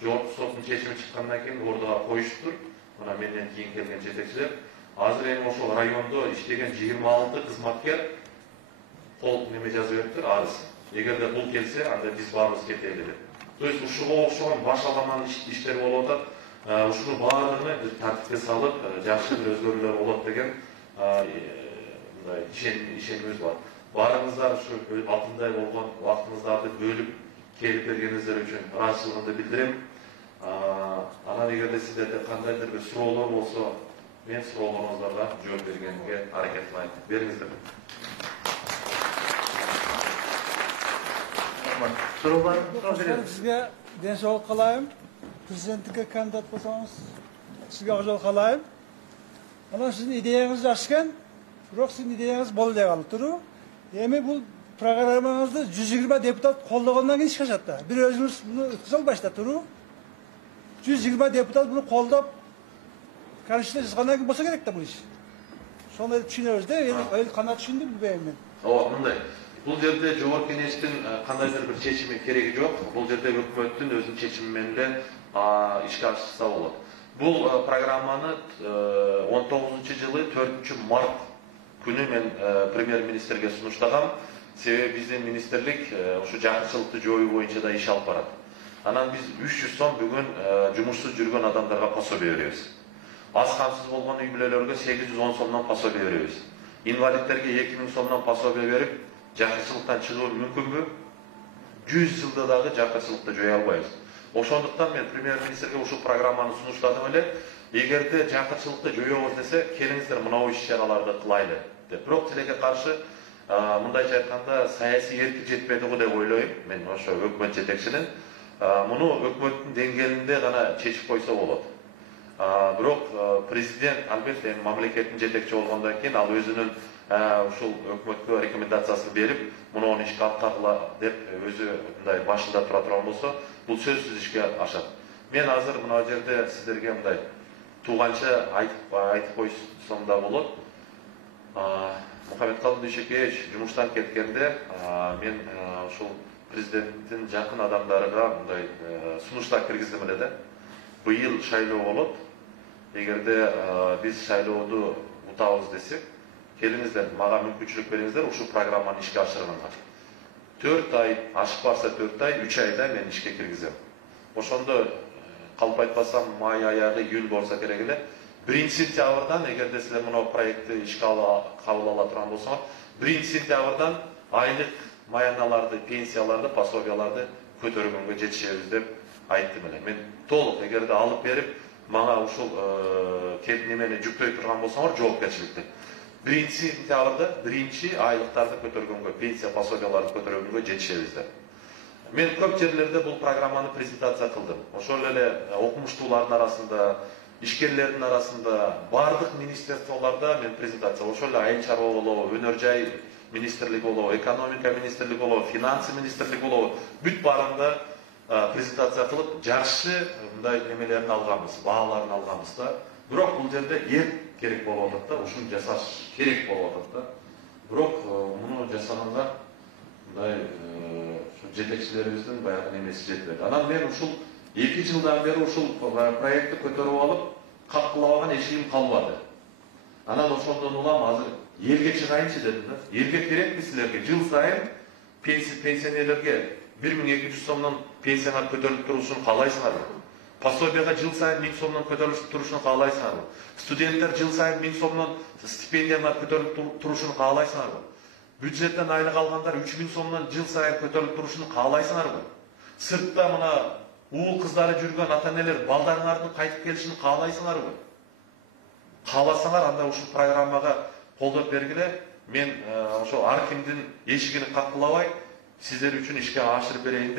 жогорку соттун чечими чыккандан кийин ордуга коюшуптур. Мына менден кийин келген жетекчилер азыр эми ошол райондо иштеген 26 кызматкер кол неме жазып бериптир, арыз. Эгерде бул келсе, анда биз баарыбыз кетели деп. То есть ушуга окшогон баш аламан иштер болуп атат. Ушуну баардыгын бир тартипке салып, жакшы бир өзгөрүүлөр болот деген мындай ишенимибиз бар. Баарыңыздар ушу алтындай болгон убактыңыздарды бөлүп келип бергениңиздер үчүн ыраазычылыгымды билдирем. Анан эгерде сиздерде кандайдыр бир суроолор болсо, мен суроолоруңуздарга жооп бергенге аракет кылайын. Бериңиздер. Sizge densoğuk kalayım. Prezidentlikке kandidat bolsanız sizge ojol kalayım. Ana sizin ideyanız yaşken, bирок sizin ideyanız bol diye kalıp turu. Emi bu programmanızda 120 deputat koldagandan keyin iş kaçattı. Bir özünüz bunu ötküzel başta turu. 120 deputat bunu koldap karşıda çıkandan keyin bolsa gerek de bu iş. Şonu düşünüyoruz değil mi? Öyle kanat düşündü bilbeyim ben. Ооба, мындай. Бул жерде жогорку кеңештин кандайдыр бир чечими кереги жок. Бул жерде өкмөттүн өзүнүн чечими менен эле ишке ашырса болот. Бул программаны 19-жылы 4-март күнү мен премьер-министрге сунуштагам. Себеби биздин министрлик ушу жакынчылыкты жоюу боюнча да иш алып барат. Анан биз 300 сом бүгүн жумушсуз жүргөн адамдарга пособие беребиз. Аз камсыз болгон үй бүлөлөргө 810 сомдон пособие беребиз. Инвалидтерге 2000 сомдон пособие берип, жакынчылыктан чыгуу мүмкүнбү? 100 жылда дагы жакынчылыкты жоя албайбыз. Ошондуктан мен премьер-министрге ушул программаны сунуштадым эле. Эгерде жакынчылыкты жоебуз десе, келиңиздер мынау иш-чараларды кылайлы деп. Бирок тилекке каршы мындайча айтканда саясий эркин жетпеди го деп ойлойм. Мен ошо өкмөт жетекчинин муну өкмөттүн деңгээлинде гана чечип койсо болот. Бирок президент албетте мамлекеттин жетекчи болгондон кийин ал өзүнүн ушул өкмөткө рекомендациясын берип, муну ишке аткаргыла деп өзү мындай башында тура турган болсо, бул сөзсүз ишке ашат. Мен азыр мына жерде сиздерге мындай тууганча айтып койсом да болот. Мухаммедкалый Дүйшөкеевич жумуштан кеткенде мен ушул президенттин жакын адамдарыга мындай сунуштар киргиздим эле да. Быйыл шайлоо болот. Эгерде биз шайлоодо утабыз десек, келиңиздер, мага мүмкүнчүлүк бериңиздер ушул программаны ишке ашырганга. 4 ай, ашып барса 4 ай, 3 айда мен ишке киргизем. Ошондо калп айтпасам май аягы июль болсо керек эле. 1-сентябрдан эгерде силер мына проектти ишке кабыл ала турган болсоңор, 1-сентябрдан айлык маяналарды, пенсияларды, пособияларды көтөргөнгө жетишебиз деп айттым эле. Мен толук эгерде алып берип, мага ушул немени жүктөй турган болсоңор, жоопкерчиликти. 1-сентябрда 1-айлыктарды көтөргөнгө, пенсия пособияларды көтөргөнгө жетишебиз деп. Мен көп жерлерде бул программаны презентация кылдым. Ошол эле окумуштуулардын арасында, ишкерлердин арасында, бардык министрликтарда мен презентация, ошол эле айыл чарба болобу, өнөр жай министрлиги болобу, экономика министрлиги болобу, финансы министрлиги болобу, бүт баарында презентация кылып, жакшы мындай немелерин алганбыз, бааларын алганбыз да. Бирок бул жерде керек болуп атат да, ушуну жасаш керек болуп атат да. Бирок муну жасаганга мындай жетекчилерибиздин баягы немеси жетпеди. Анан мен ушул 2 жылдан бери ушул проектти көтөрүп алып, каккылабаган эшигим калбады. Анан ошондон улам азыр элге чыгайынчы дедим да. Элге керекпи силерге? Жыл сайын пенсионерлерге 1200 сомдон пенсияга көтөрүлүп турушун каалайсыңарбы? Пособияга жыл сайын 1000 сомдон көтөрүлүп турушун каалайсыңарбы? Студенттер жыл сайын 1000 сомдон стипендияга көтөрүлүп турушун каалайсыңарбы? Бюджеттен айлык алгандар 3000 сомдон жыл сайын көтөрүлүп турушун каалайсыңарбы? Сыртта мына уул кыздары жүргөн ата-энелер балдарыңардын кайтып келишин каалайсыңарбы? Кааласаңар, анда ушул программага колдоп бергиле. Мен ошо ар кимдин эшигин каккылабай, сиздер үчүн ишке ашырып берейин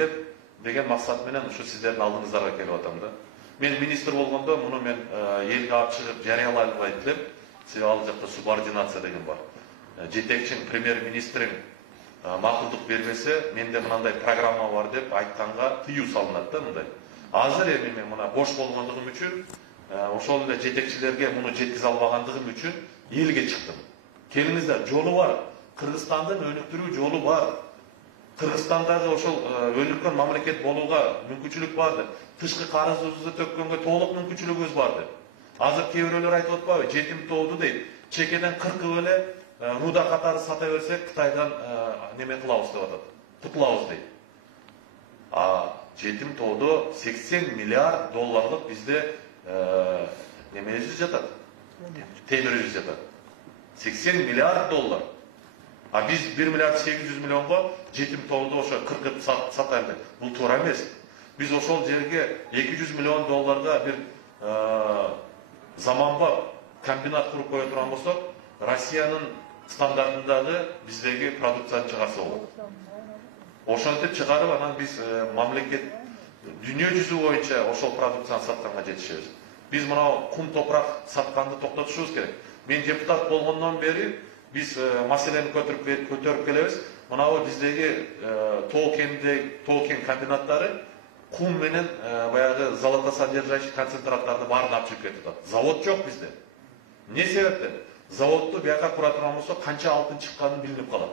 деген максат менен ушу сиздердин алдыңыздарга келип атам да. Мен министр болгондо муну мен элге алып чыгып жарыялайт элем. Себеби ал жакта субординация деген бар. Жетекчиң, премьер-министриң макулдук бербесе, менде мынандай программа бар деп айтканга тыюу салынат да мындай. Азыр эми мен мына бош болгондугум үчүн, ошол эле жетекчилерге муну жеткизе албагандыгым үчүн элге чыктым. Келиңиздер, жолу бар. Кыргызстандын өнүктүрүү жолу бар. Кыргызстандагы ошол өнүккөн мамлекет болууга мүмкүнчүлүк бар деп. Тышкы карызыбызды төккөнгө толук мүмкүнчүлүгүбүз бар деп. Азыр кээ бирөөлөр айтып атпайбы? Жетим тооду дейт. Чекеден 40 эле руда катары сата берсек, Кытайдан неме кылабыз деп атат. Кутулабыз дейт. Жетим тооду 80 миллиард долларлык бизде немебиз жатат. Темирибиз жатат. 80 миллиард доллар. Биз 1 миллиард 800 миллионго жетим тооду ошо 40 сатайлы. Бул туура эмес. Биз ошол жерге 200 миллион долларга бир заманбап комбинат куруп кое турган болсок, Россиянын стандартындагы биздеги продукцияны чыгарса болот. Ошентип чыгарып, анан биз мамлекет дүйнө жүзү боюнча ошол продукцияны сатканга жетишебиз. Биз мына кум топурак сатканды токтотушубуз керек. Мен депутат болгондон бери биз маселени көтөрүп келебиз. Мынабу биздеги тоо кен комбинаттары кум менен баягы золотосодержащий концентраттарды баарын алып чыгып кетип атат. Завод жок бизде. Не себептен? Заводду бияка кура турган болсо канча алтын чыкканы билинип калат.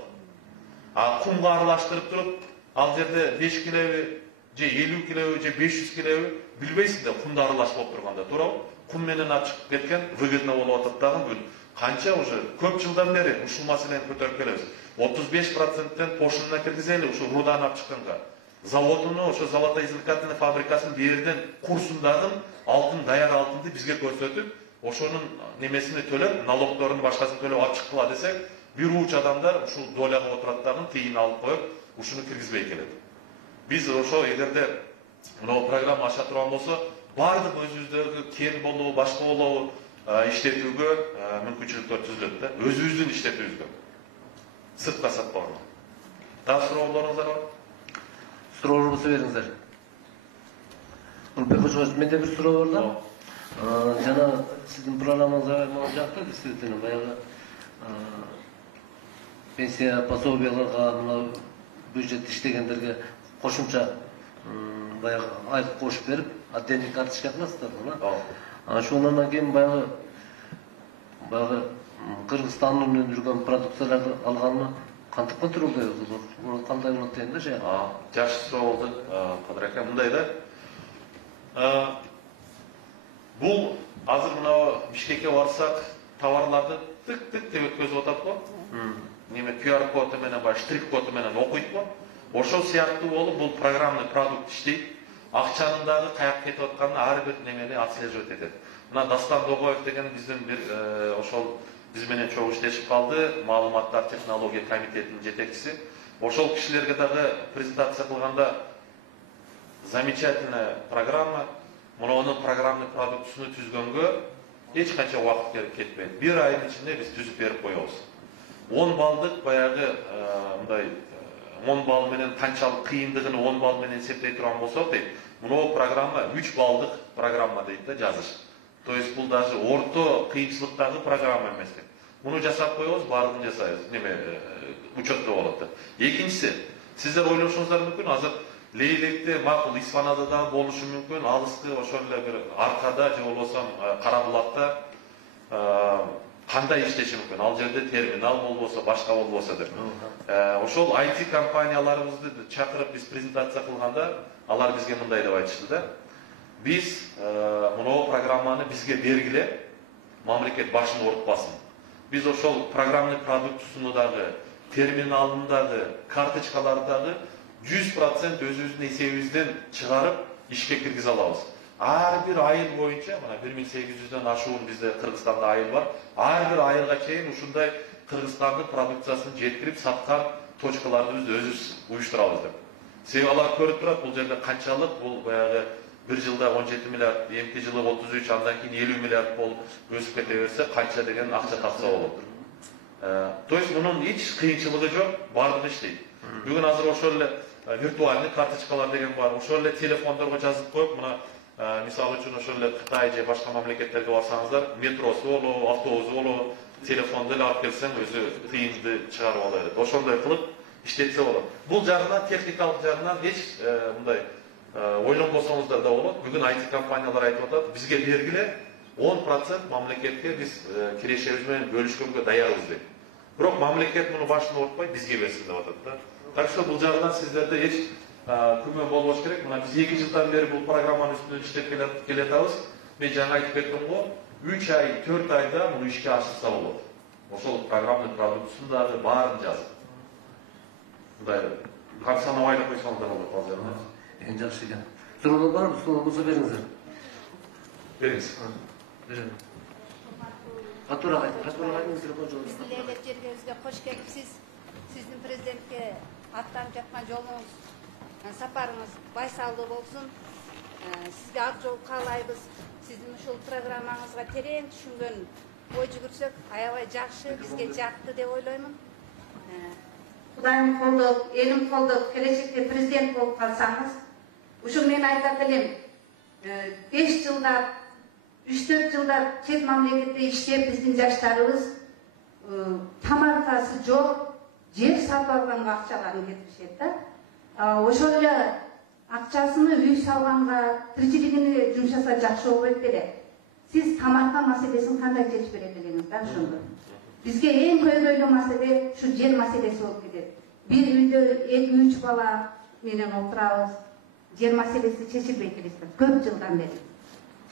Кумга аралаштырып туруп, ал жерде 5 килеби, же 50 килеби, же 500 килеби билбейсиң да, кумда аралаш болуп турганда, туурабы? Кум менен чыгып кеткен выгодно болуп атат дагы бул. Канча уже көп жылдан бери ушул маселени көтөрүп келебиз. 35%тен пошунуна киргизели ушул рудан алып чыкканга. Заводуну, ошо золотоизвлекательный фабрикасынын берден курсундагы алтын, даяр алтынды бизге көрсөтүп, ошонун немесини төлөп, налогдорун башкасын төлөп алып чыккыла десек, бир уч адамдар ушул доляга отурат дагы тыйын алып коюп, ушуну киргизбей келет. Биз ошо эгерде мына программа аша турган болсо, бардык өзүбүздөгү кен болобу, башка болобу иштетүүгө мүмкүнчүлүктөр түзүлөт да, өзүбүздүн иштетүүбүзгө. Сыртка сатпаган. Дагы суроолоруңуздар бар? Суроо болсо бериңиздер. Улбек Кожоевич, менде бир суроо бар да. Жана сиздин программаңызга мага жакты, действительно, баягы пенсия пособияларга, мына бюджет иштегендерге кошумча баягы айлык кошуп берип, отдельный карточка кыласыздар да. Ошондан кийин баягы Кыргызстандын өндүргөн продукцияларды алганны кантип контролдойбуз? Кандай болот дейм да же? Жакшы суроо болду, Кадыр ака. Мындай да. Бул азыр мына Бишкекке барсак, товарларды тык-тык деп өткөзүп атат го. Неме QR коду менен, штрих коду менен окуйт го. Ошол сыяктуу болуп, бул программный продукт иштейт. Акчанын дагы каяка кетип атканын ар бир немени отслеживать этет. Мына Дастан Догоев деген биздин бир ошол биз менен чогуу иштешип калды, маалыматтар технология комитетинин жетекчиси. Ошол кишилерге дагы презентация кылганда замечательная программа. Мунун программный продуктусуну түзгөнгө эч канча убакыт кетпейт. Бир айдын ичинде биз түзүп берип коебуз. 10 балдык баягы мындай 10 балл менен канчалык кыйындыгын 10 балл менен эсептей турган болсок дейт. Мунун программа 3 балдык программа дейт да, жазыш. То есть бул даже орто кыйынчылыктагы программа эмес дейт. Муну жасап коебуз, баардыгын жасайбыз. Неме учетто болот да. Экинчиси, сиздер ойлошуңуздар мүмкүн, азыр Лейлекте, макул Исфанада да болушу мүмкүн, алыскы ошол эле бир Аркада же болбосо Карабулакта кандай иштеши мүмкүн? Ал жерде терминал болбосо, башка болбосо деп. Ошол IT компанияларыбызды чакырып биз презентация кылганда, алар бизге мындай деп айтышты да. Биз мына программаны бизге бергиле, мамлекет башын оорутпасын. Биз ошол программный продуктусуну дагы, терминалын дагы, карточкаларды 100% өзүбүздүн эсебибизден чыгарып ишке киргизе алабыз. Ар бир айыл боюнча, мына 1800дөн ашуун бизде Кыргызстанда айыл бар. Ар бир айылга чейин ушундай Кыргызстандын продукциясын жеткирип саткан точкаларды биз өзүбүз уюштурабыз деп. Себеби алар көрүп турат, бул жерде канчалык, бул баягы bir жылда 17 миллиард, эмки жылы 33, андан кийин 50 миллиард болуп өсүп кете берсе, канча деген акча тапса болот. То есть мунун эч кыйынчылыгы жок, баардыгы иштейт. Бүгүн азыр ошол эле виртуальный карточкалар деген бар. Ошол эле телефондорго жазып коюп, мына мисалы үчүн ошол эле Кытай же башка мамлекеттерге барсаңыздар, метросу болобу, автобусу болобу, телефонду эле алып келсең, өзү тыйынды чыгарып алат. Ошондой кылып иштетсе болот. Бул жагынан, техникалык жагынан эч мындай ойлонбосоңуздар да болот. Бүгүн IT компаниялар айтып атат, бизге бергиле 10% мамлекетке биз кирешебиз менен бөлүшкөнгө даярбыз дейт. Бирок мамлекет муну башын оорутпай бизге берсин деп атат да. Так что бул жагынан сиздерде эч күмөн болбош керек. Мына биз 2 жылдан бери бул программанын үстүндө иштеп келатабыз. Мен жаңа айтып кеттим го, 3 ай, 4 айда муну ишке ашырса болот. Ошол программный продуктусун дагы баарын жазып. Мындай капсаны байлап койсоңуздар болот ал жерде. Эң жакшы экен. Суроолор барбы? Суроо болсо бериңиздер. Бериңиз. Берем. Катура микрофон жолу. Биздин Лейлек жергебизге кош келипсиз. Сиздин президентке аттанып жаткан жолуңуз, сапарыңыз байсалдуу болсун. Сизге ак жол каалайбыз. Сиздин ушул программаңызга терең түшүнгөн ой жүгүрсөк, аябай жакшы, бизге жакты деп ойлоймун. Кудайым колдоп, элим колдоп, келечекте президент болуп калсаңыз, ушул мен айтат элем, 5 жылда, 3-4 жылда чет мамлекетте иштеп биздин жаштарыбыз тамакасы жок, жер сатып алганга акчаларын кетиришет да. Ошол эле акчасыны үй салганга, тиричилигине жумшаса жакшы болбойт беле. Siz tamarka maselesini kандай çeşip verebilirsiniz? Ben şunu. Bizge en köylü mesele şu yer meselesi olup gidiyor. Bir uyda 2-3 bala menen oturabız. Yer meselesi çeşilbeytiriz. Köp yıldan beri.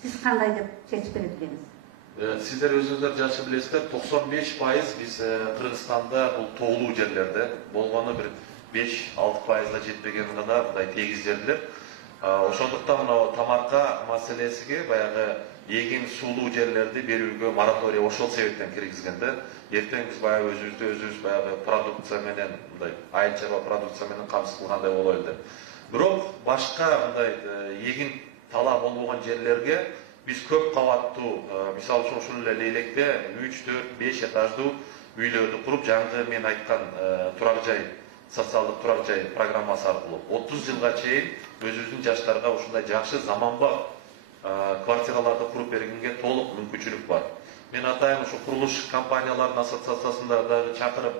Siz kanday dep çeşip verebilirsiniz? Sizler özünüzler жақсы білесіздер, 95% biz Kırgızstanda бұл тоғылу жерлерде болғаны бір 5-6%-ға жетпеген ғана мындай тегиз жерлер. Ошондуктан мына тамакка маселесиге баягы эгин сулуу жерлерди берүүгө мораторий ошол себептен киргизген да. Эртең биз баягы өзүбүз баягы продукция менен мындай айыл чарба продукция менен камсыз кылгандай болойлу деп. Бирок башка мындай эгин тала болбогон жерлерге biz köp kavattуу, misal үчүн ушул эле Лейлекте 3-4-5 этаждуу үйлөрдү куруп, жаңы мен айткан турак жай, социалдык турак жай программасы аркылуу 30 жылга чейин өзүбүздүн жаштарга ушундай жакшы заманбап квартираларды куруп бергенге толук мүмкүнчүлүк бар. Мен атайын ушу курулуш компанияларынын ассоциациясында дагы чакырып,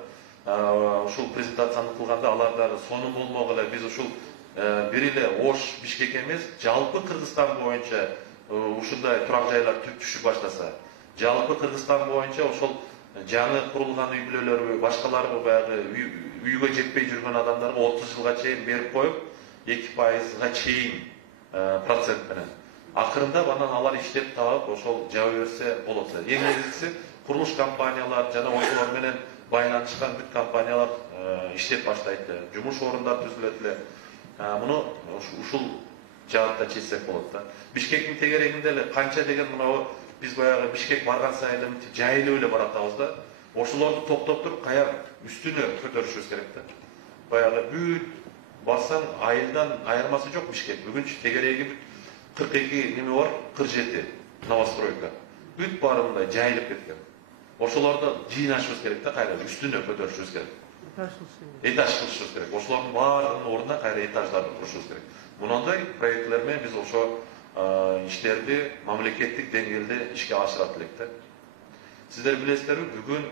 ушул презентацияны кылганда алар дагы сонун болмогу эле биз ушул бир эле Ош, Бишкек эмес, жалпы Кыргызстан боюнча ушундай турак жайлар түшүп баштаса, жалпы Кыргызстан боюнча ошол жаңы курулган үй бүлөлөргө, башкаларга баягы үйгө жетпей жүргөн адамдарга 30 жылга чейин берип коюп, 2%га чейин процент менен. Акырында анан алар иштеп таап, ошол жаба берсе болот. Эң негизгиси курулуш компаниялар жана ошолор менен байланышкан бүт компаниялар иштеп баштайт. Жумуш орундар түзүлөт эле. Муну ушул жаатта чечсек болот да. Бишкектин тегерегинде эле канча деген мынау биз баягы Бишкек барган сайын мынтип жайылып эле баратабыз да. Ошолорду токтоп туруп каяр үстүнө көтөрүшүбүз керек да. Баягы бүт барсаң айылдан айырмасы жок Бишкек. Бүгүнчү тегереги 42 неме бар, 47 новостройка. Бүт баары мындай жайылып кеткен. Ошолорду жыйнашыбыз керек да, кайра үстүнө көтөрүшүбүз керек. Этаж кылышыбыз керек. Ошолордун баарынын ордуна кайра этаждарды курушубуз керек. Мындай проектлер менен биз ошо иштерди мамлекеттик деңгээлде ишке ашырат элек да. Сиздер билесиздерби, бүгүн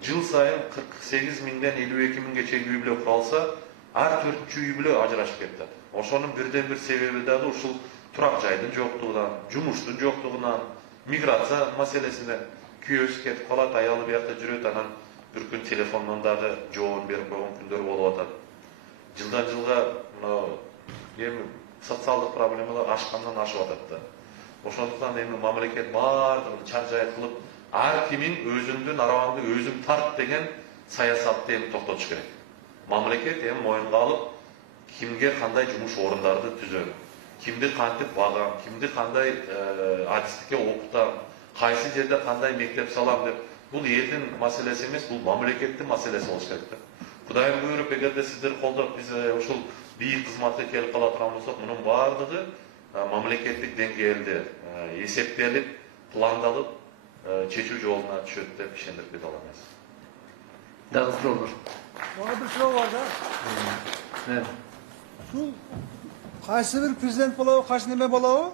жыл сайын 48 миңден 52 миңге чейин үй бүлө куралса, ар 4-чү үй бүлө ажырашып кетти. Ошонун бирден бир себеби дагы ушул турак жайдын жоктугунан, жумуштун жоктугунан, миграция маселесинен күйөөсү кетип калат, аялы биякта жүрөт, анан бир күн телефондон дагы жообун берип койгон күндөр болуп атат. Жылдан жылга эми социалдык проблемалар ашкандан ашып атат да. Ошондуктан эми мамлекет баардыгын чар-жай кылып, ар кимин өзүңдүн арабаңды өзүң тарт деген саясатты эми токтотуш керек. Мамлекет эми моюнга алып, кимге кандай жумуш орундарды түзөм, кимди кантип багам, кимди кандай адистикке окутам, кайсы жерде кандай мектеп салам деп, бул элдин маселеси эмес, бул мамлекеттин маселеси болуш керек да. Кудайым буйруп, эгерде сиздер колдоп биз ушул бийик кызматка келип кала турган болсок, мунун баардыгы мамлекеттик деңгээлде эсептелип, пландалып, чечүү жолуна түшөт деп ишендирип кете алам. Дагы суроо. Bana bir soru var da. Şu kaysı bir prezident bulağı, kaç neme bulağı?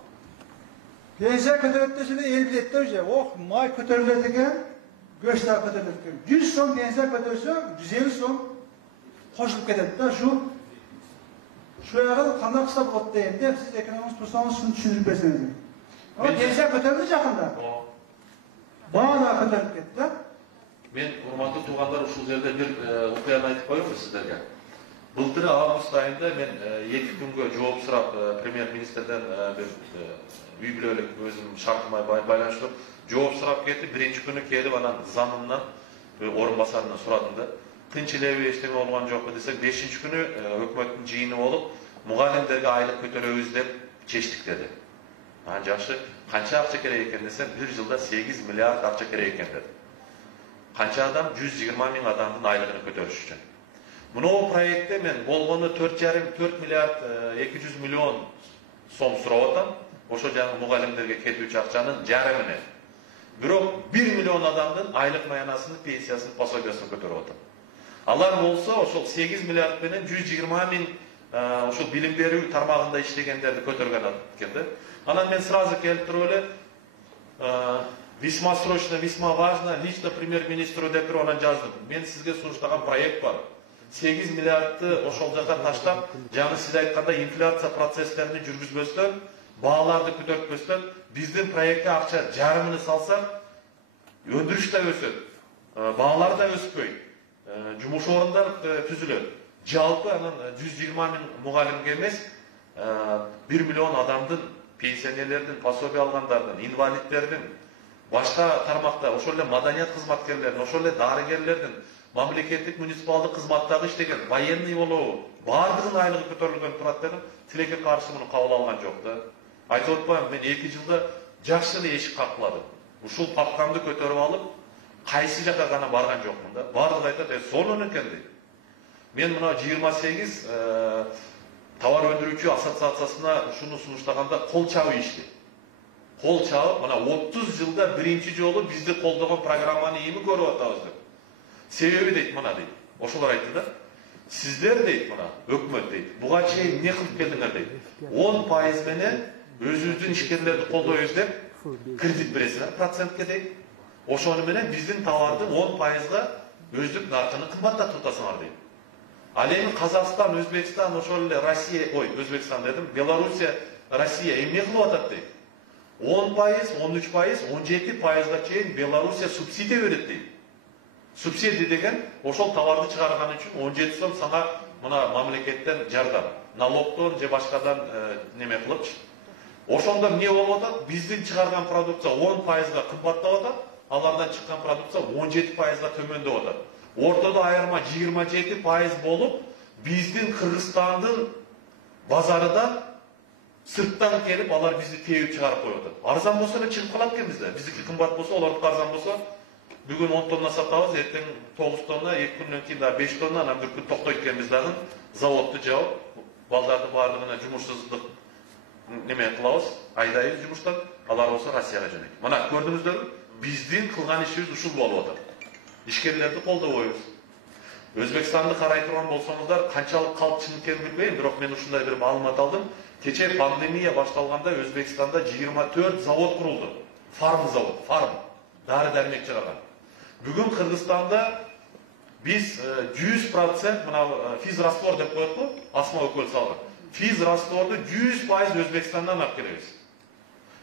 Pensiya kötürütte şimdi el biletti önce. Oh, may kötürülürken, göçler kötürülürken. 100 son pensiya kötürürse, 150 son koşulup gidelim de şu yağı kandan kısa bulup deyim de siz ekonomist tutsanız şunu düşünürüp besiniz. Ama pensiya kötürülür yakında. Bana da kötürülüp gitti. Men урматтуу туугандар, ушул жерде бир окуяны айтып коеюнбу сиздерге. Былтыр август айында мен 2 күнгө жооп сурап премьер-министрден бир үй бүлөлүк өзүм шартыма байланыштырып жооп сурап кетип, биринчи күнү келип анан замымдан орун басарынан сурадым да. Тынч элеби, эчтеме болгон жокпу десек, 5-чи күнү өкмөттүн жыйыны болуп, мугалимдерге айлык көтөрөбүз деп чечтик деди. Жакшы, канча акча керек экен десем, 1 жылда 8 миллиард акча керек экен деди. Канча адам? 120 миң адамдын айлыгын көтөрүш үчүн. Мынау проектте мен болгону 4,5-4 миллиард 200 миллион сом сурап атам. Ошо жаңы мугалимдерге кетүүчү акчанын жарымын. Бирок 1 миллион адамдын айлык маянасынын пенсиясынын пособиясын көтөрүп атам. Алар болсо ошол 8 миллиард менен 120 миң ошол билим берүү тармагында иштегендерди көтөргөн экен да. Анан мен сразу келип туруп эле весьма срочно, весьма важно, лично премьер-министру деп туруп анан жаздым. Мен сизге сунуштаган проект бар. 8 миллиардты ошол жака таштап, жаңы сиз айткандай инфляция процесстерин жүргүзбөстөн, Bağlarda kötөрtpөстөн биздин проектке акча жарымын салсак, өндүрүш да өсөт. Bağlar da өспөйт. Жумуш орундар түзүлөт. Жалпы анан 120 миң мугалимге эмес, 1 миллион адамдын, пенсионерлердин, пособие алгандардын, инвалидтердин, башка тармакта, ошол эле маданият кызматкерлердин, ошол эле дарыгерлердин, мамлекеттик муниципалдык кызматтагы иштеген, военный болобу, баардыгынын айлыгы көтөрүлгөн турат дедим. Тилекке каршы муну кабыл алган жок да. Айтып атпаймынбы, мен 2 жылда жакшы эле эшик каккыладым. Ушул папкамды көтөрүп алып, кайсы жака гана барган жокмун да. Баардыгы айтат, сонун экен дейт. Мен мына 28 товар өндүрүүчү ассоциациясына ушуну сунуштаганда кол чабып ишти. Кол чабып, мына 30 жылда биринчи жолу бизди колдогон программаны эми көрүп атабыз деп. Себеби дейт мына дейт. Ошолор айтты да. Сиздер дейт мына өкмөт дейт. Буга чейин эмне кылып келдиңер дейт. 10% менен өзүбүздүн ишкерлерди колдойбуз деп кредит бересиңер процентке дейт. Ошону менен биздин товарды 10%га өздүк наркыны кымбаттатып атасыңар дейт. Ал эми Казакстан, Өзбекстан, ошол эле Россия, Өзбекстан дедим, Белоруссия, Россия эмне кылып атат дейт. 10%, 13%, 17%га чейин Белоруссия субсидия берет дейт. Субсидия деген ошол товарды чыгарган үчүн 17 сом сага мына мамлекеттен жардам, налогдон же башкадан неме кылыпчы. Ошондо эмне болуп атат? Биздин чыгарган продукция 10%га кымбаттап атат, алардан чыккан продукция 17%га төмөндөп атат. Ортодо айырма 27% болуп, биздин Кыргызстандын базарыдан сырттан келип, алар бизди теуіп чыгарып коюп атат. Арзан болсо эле чыгып калат экен бизде. Биздики кымбат болсо, олардыкы арзан болсо, бүгүн 10 тонна сатабыз, эртең 9 тонна, 2 күндөн кийин дагы 5 тонна, анан бир күн токтойт экенбиз дагы заводду жабып, балдардын баардыгына жумушсуздук неме кылабыз, айдайбыз жумуштан, алар болсо Россияга жөнөйт. Мына көрдүңүздөрбү? Биздин кылган ишибиз ушул болуп атат. Ишкерлерди колдобойбуз. Өзбекстанды карай турган болсоңуздар, канчалык калп чын экенин билбейм, бирок мен ушундай бир маалымат алдым. Кече пандемия башталганда Өзбекстанда 24 завод курулду. Фарм завод, фарм. Дары-дармек чыгарган. Бүгүн Кыргызстанда биз 100% мына физраствор деп коет го, асма өкөл салган. Физрастворду 100% Өзбекстандан алып келебиз.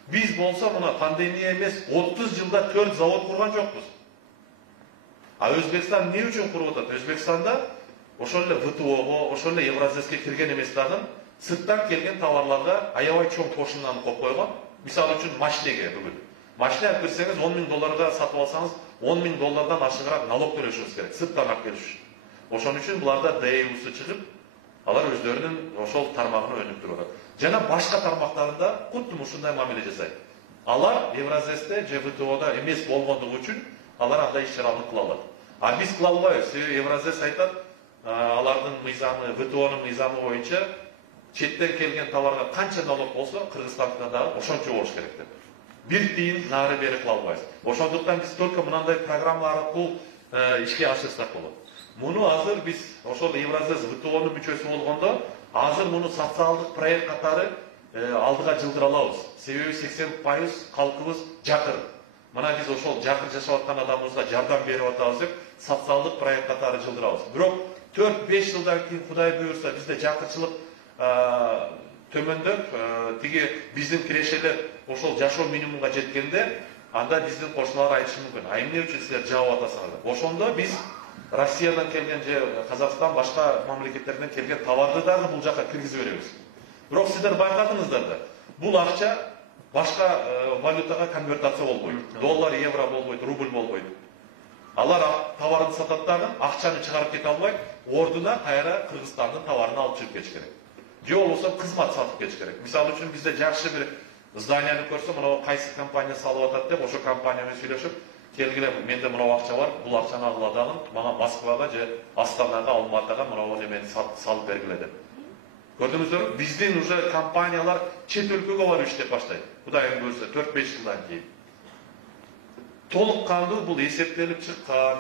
Биз болсо мына пандемия эмес, 30 жылда 4 завод курган жокпуз. А Өзбекстан не үчүн куруп атат? Өзбекстанда ошол эле ВТОго, ошол эле Евразеске кирген эмес дагы сырттан келген товарларга аябай чоң кошунаны коюп койгон. Мисалы үчүн машинеге бүгүн. Машина алып кирсеңиз 10 000 долларга сатып алсаңыз, 10 000 доллардан ашыгыраак налог төлөшүңүз керек. Сырттан алып келиш үчүн. Ошон үчүн буларда ДЭУсу чыгып, алар өздөрүнүн ошол тармагын өнүктүрүп атат. Жана башка тармактарында куттум ушундай мамиле жасайт. Алар Евразесте же ВТОда эмес болгондугу үчүн алар андай иш-чараны кыла алат. А биз кыла албайбыз. Себеби Евразес айтат, алардын мыйзамы, ВТОнун мыйзамы боюнча четтен келген товарга канча налог болсо, Кыргызстанда дагы ошончо болуш керек деп. Бир тиын нары бери кыла албайбыз. Ошондуктан биз только мындай программа аркылуу ишке ашырсак болот. Муну азыр биз ошол Евразес ВТОнун мүчөсү болгондо, азыр муну социалдык проект катары алдыга жылдыра алабыз. Себеби 80% калкыбыз жакыр. Мына биз ошол жакыр жашап аткан адамыбызга жардам берип атабыз деп, социалдык проект катары жылдырабыз. Бирок 4-5 жылдан кийин Кудай буйрса бизде жакырчылык төмөндөп, тиги биздин кирешелер ошол жашоо минимумга жеткенде, анда биздин кошуналар айтышы мүмкүн. А эмне үчүн силер жабып атасыңар? Ошондо биз Россиядан келген же Казакстан башка мамлекеттерден келген товарды дагы бул жака киргизип беребиз. Бирок сиздер байкадыңыздар да, бул акча башка валютага конвертация болбойт. Доллар, евро болбойт, рубль болбойт. Алар товарды сатат дагы, акчаны чыгарып кете албайт, ордуна кайра Кыргызстандын товарын алып чыгып кетиш керек. Же болбосо кызмат сатып кетиш керек. Мисалы үчүн бизде жакшы бир зданияны көрсө, мына кайсы компания салып атат деп, ошо компания менен сүйлөшүп, келгиле, менде мына акча бар, бул акчаны алгыладагын, мага Москвага же Астанага, Алматыга мына немени салып бергиле деп. Көрдүңүздөрбү? Биздин уже компаниялар чет өлкөгө барып иштеп баштайт. Кудайым көрсө 4-5 жылдан кийин. Толук кандуу бул эсептелип чыккан,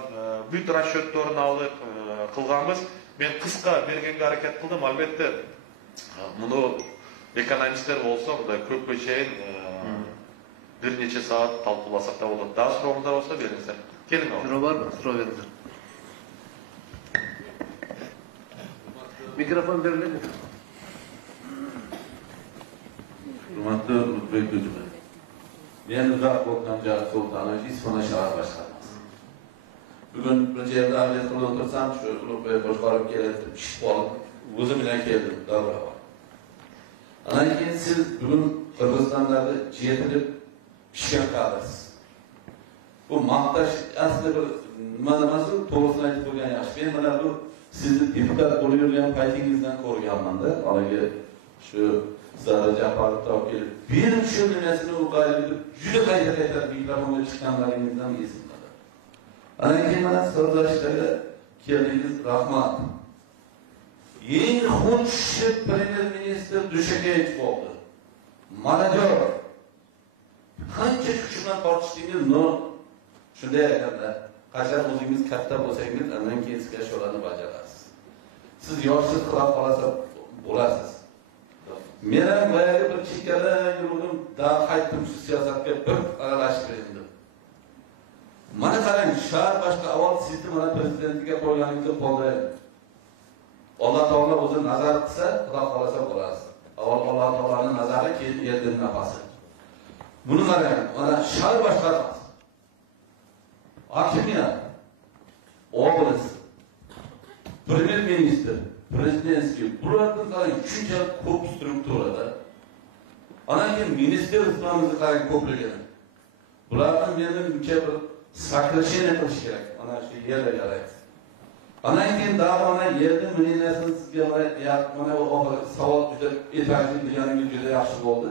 бүт расчетторун алып кылганбыз. Мен кыска бергенге аракет кылдым. Албетте муну экономисттер болсо, мындай көпкө чейин бир нече саат талкууласак да болот. Дагы сурооңуздар болсо бериңиздер. Келиң ага. Суроо барбы? Суроо бериңиздер. Микрофон берилеби? Hürmetli Lütfü Gücümü. Ben Rıza Volkan Cahit Sultanı, İsfana Şahar Başkanımız. Bugün bir yerde alet kılıp otursam, şu Lütfü'ye boşkarıp geldim, pişip olup, uzun bile geldim, davra var. Ana keyin siz bugün Kırgızistan'da ciğetilip pişken kaldınız. Bu maqtash aslında bir nimamasın to'g'risini aytib qo'ygan yaxshi. Men mana bu sizni deputat bo'lib yurgan paytingizdan ko'rganman-da. Haligi shu Sardor Japarov topib kelib, benim shu nimasini u qayerda juda qayta mikrofonga chiqqanlaringizdan esimda. Ana keyin mana so'zlashlarga keldingiz, rahmat. Eng xuddi Premier Ministr Dushakeyev bo'ldi. Manajer. Qancha kuch bilan tortishdingiz, shunday ekan-da. Qachon o'zingiz katta bo'lsangiz, undan keyin sizga shularni bajarasiz. Siz yoshsiz qilib qolasiz, bo'lasiz. Men ham boyagi bir chekkada yurdim, da qaytdim shu siyosatga bir aralashib edim. Mana qarang, shahar boshqa avval sizni mana prezidentga qo'yganingizni qo'llaydi. Alloh taolo o'zi nazar qilsa, xudo xolasa bo'lasiz. Avval Alloh taoloning nazari, keyin yerning nafasi. Buni qarang, mana shahar boshqarmasi. Hakimiyat, oblast, Premier Ministr, Prezidentskiy, bularning qarang shuncha ko'p strukturada. Ana keyin ministerstvomizni qarang ko'pligini. Bularni menimcha bir сокращение qilish kerak. Ana shu yerga yaraydi. Ana keyin davomida yerni millionlarini sizga mana oxir savol juda e'tiborli deganingiz juda yaxshi bo'ldi.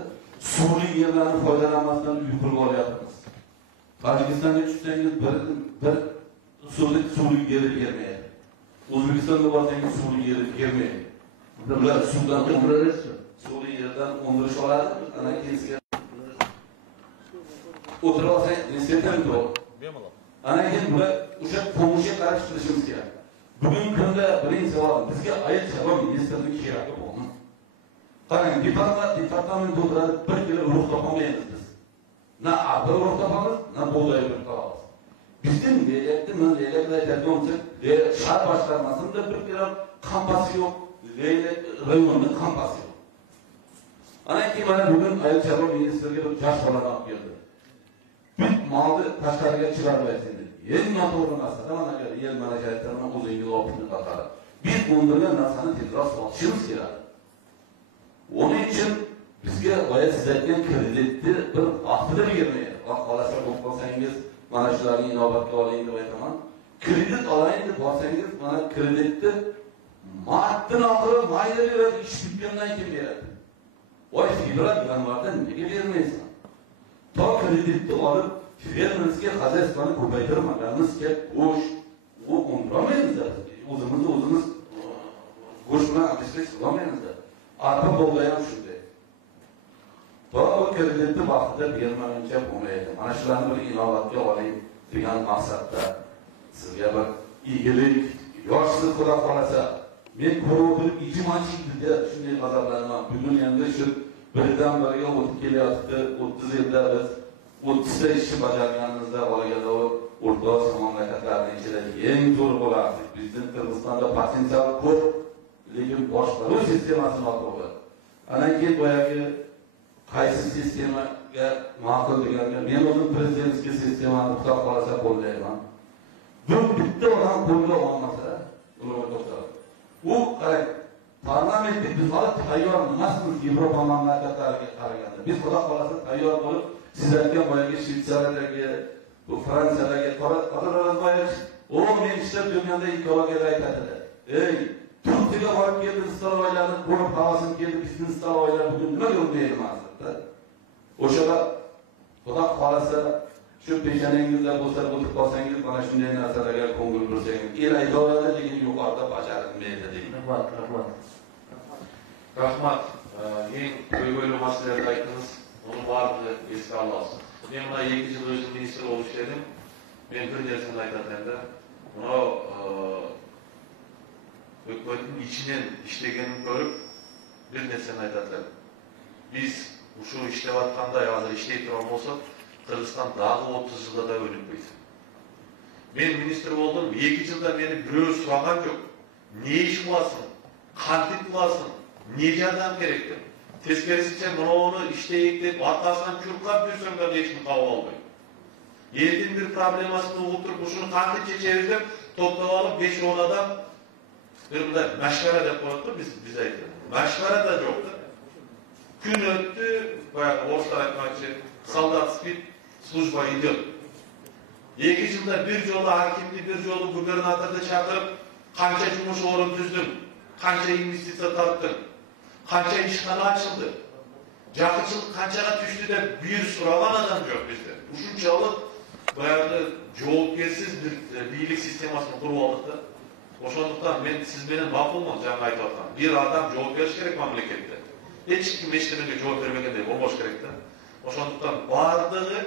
Suvli yerlarni foydalanmasdan uy qurib olyapmiz. Tojikistonga tushsangiz bir suvli yeri bermaydi. O'zbekistonga borsangiz suvli yeri bermaydi. Ular suvdan suvli yerdan o'ndirish oladi. Ana keyin sizga o'tirib olsangiz nisbatan to'g'ri. Ana keyin bular o'sha qo'mishga qarab qilishimiz kerak. Bugungi kunda birinchi savol bizga ayol savol ministrlik kerak bo'ldi. Qarang, departament o'tiradi, bir kilo urug' topolmaymiz biz. Na abr urug' topamiz, na bug'doy urug' topamiz. Bizning aytadigan shahar boshqarmasida bir kilo qampasi yo'q, rayonning qampasi yo'q. Ana keyin mana bugun ayol savol ministrligiga bir yosh bolani olib keldi. Bir molni tashqariga chiqarib aytdi. Eng noto'g'ri narsa mana yer malakalarini o'zingiz olib chiqadi. Biz bundan narsani tezroq sotishimiz kerak. Onun için bizga boya siz aytgan kreditni bir vaqtida bermaydi. Xohlasa bo'lib qolsangiz, mana shularni inobatga oling deb aytaman. Kredit olaylik deb borsangiz, mana kreditni martdan oxiri mayda beradi, ish bitgandan keyin beradi. Voy, fevral yanvarda nega bermaysan? To kreditni olib, fermerskiy xozyaystvoni ko'paytirmaganimizga go'sht u undirmaymiz. O'zimiz go'sht bilan ishlash qilmaymiz. Arpa bo'lgan ham shunday. Bu kreditni vaqtida bermaguncha bo'lmaydi. Mana shularni bir inobatga oling degan maqsadda sizga bir igilik, yoshsiz xudo xolasa, men ko'rib ijmochilikda shunday g'azablanaman. Bugun endi shu birdan biriga o'tib kelyapti. 30 yilda biz 30 ta ishni bajarganimizda olganda o'rtoq mamlakatlarning ichida eng zo'r bo'lardi. Bizning Qirg'izistonda potensial ko'p, lekin boshqaruv sistemasi noto'g'ri. Ana keyin boyagi qaysi sistemaga ma'qul deganda men o'zim prezidentskiy sistemani xudo xolasa qo'llayman. Bu bitta odam qo'lga olmasa, u qarang, parlamentda biz hali tayyor emasmiz Yevropa mamlakatlariga qaraganda. Biz xudo xolasa tayyor bo'lib, siz aytgan boyagi Shvetsariyadagi, bu Fransiyadagi qarorlar o men ishlab yurganda ikkovga aytadilar. Ey, Turkiyaga borib keldim, istiloylarni ko'rib havosim keldi, bizning istiloylar bugun nima ko'rmayapti? O'shada xudo xolasa shu peshanangizda bo'lsa o'tib qolsangiz, mana shunday narsalarga ko'ngil bersangiz, el aytoladi, lekin yuqorida bajarilmaydi deydi. Rahmat. Eng ko'ngilli masalalarni aytdingiz. Onu baribir esga olasiz. Men mana 2 yil o'zim ministr bo'lib ishladim. Men bir narsani aytaman-da, buni hukumatning ichidan ishlaganini ko'rib bir narsani aytadilar. Biz shu ishlayotganda, hozir ishlay turgan bo'lsak, Qirg'iziston dag'i 30 yilda da o'lib qo'ydi. Men ministr bo'ldim, 2 yilda meni birov so'ragan yo'q. Ne ish qilasan? Qanday qilasan? Ne yordam kerak deb. Teskerisince bunu işleyip deyip arkasından kürkap bürsün de geçimi kabul olmuyor. Elin bir problemasını uğutup şunu kandı çeçeriz deyip toplap alıp 5-10 adam birinde meşvere de koydu bize ayttık. Meşvere de yoktu. Gün öttü, bayağı orta etmek için saldat spit slujba gidiyor. 2 yılda bir yolu hakimli, bir yolu gubernatörde çağırıp kança cumuş orun düzdüm, kança investisiya tarttım, kança işhane açıldı. Jakıçılık kançaga düştü de bir suragan adam yok bizde. Uşunçalık bayağı joopkersiz bir biyilik sistemasını kurup aldık da. Oşonduktan siz benim bakılmam жаңа айтып atkam. Bir adam жооп бериш керек мамлекетте. Hiç kim eşlemege жооп бермегенде болбош керек да. Oşonduktan bardыгы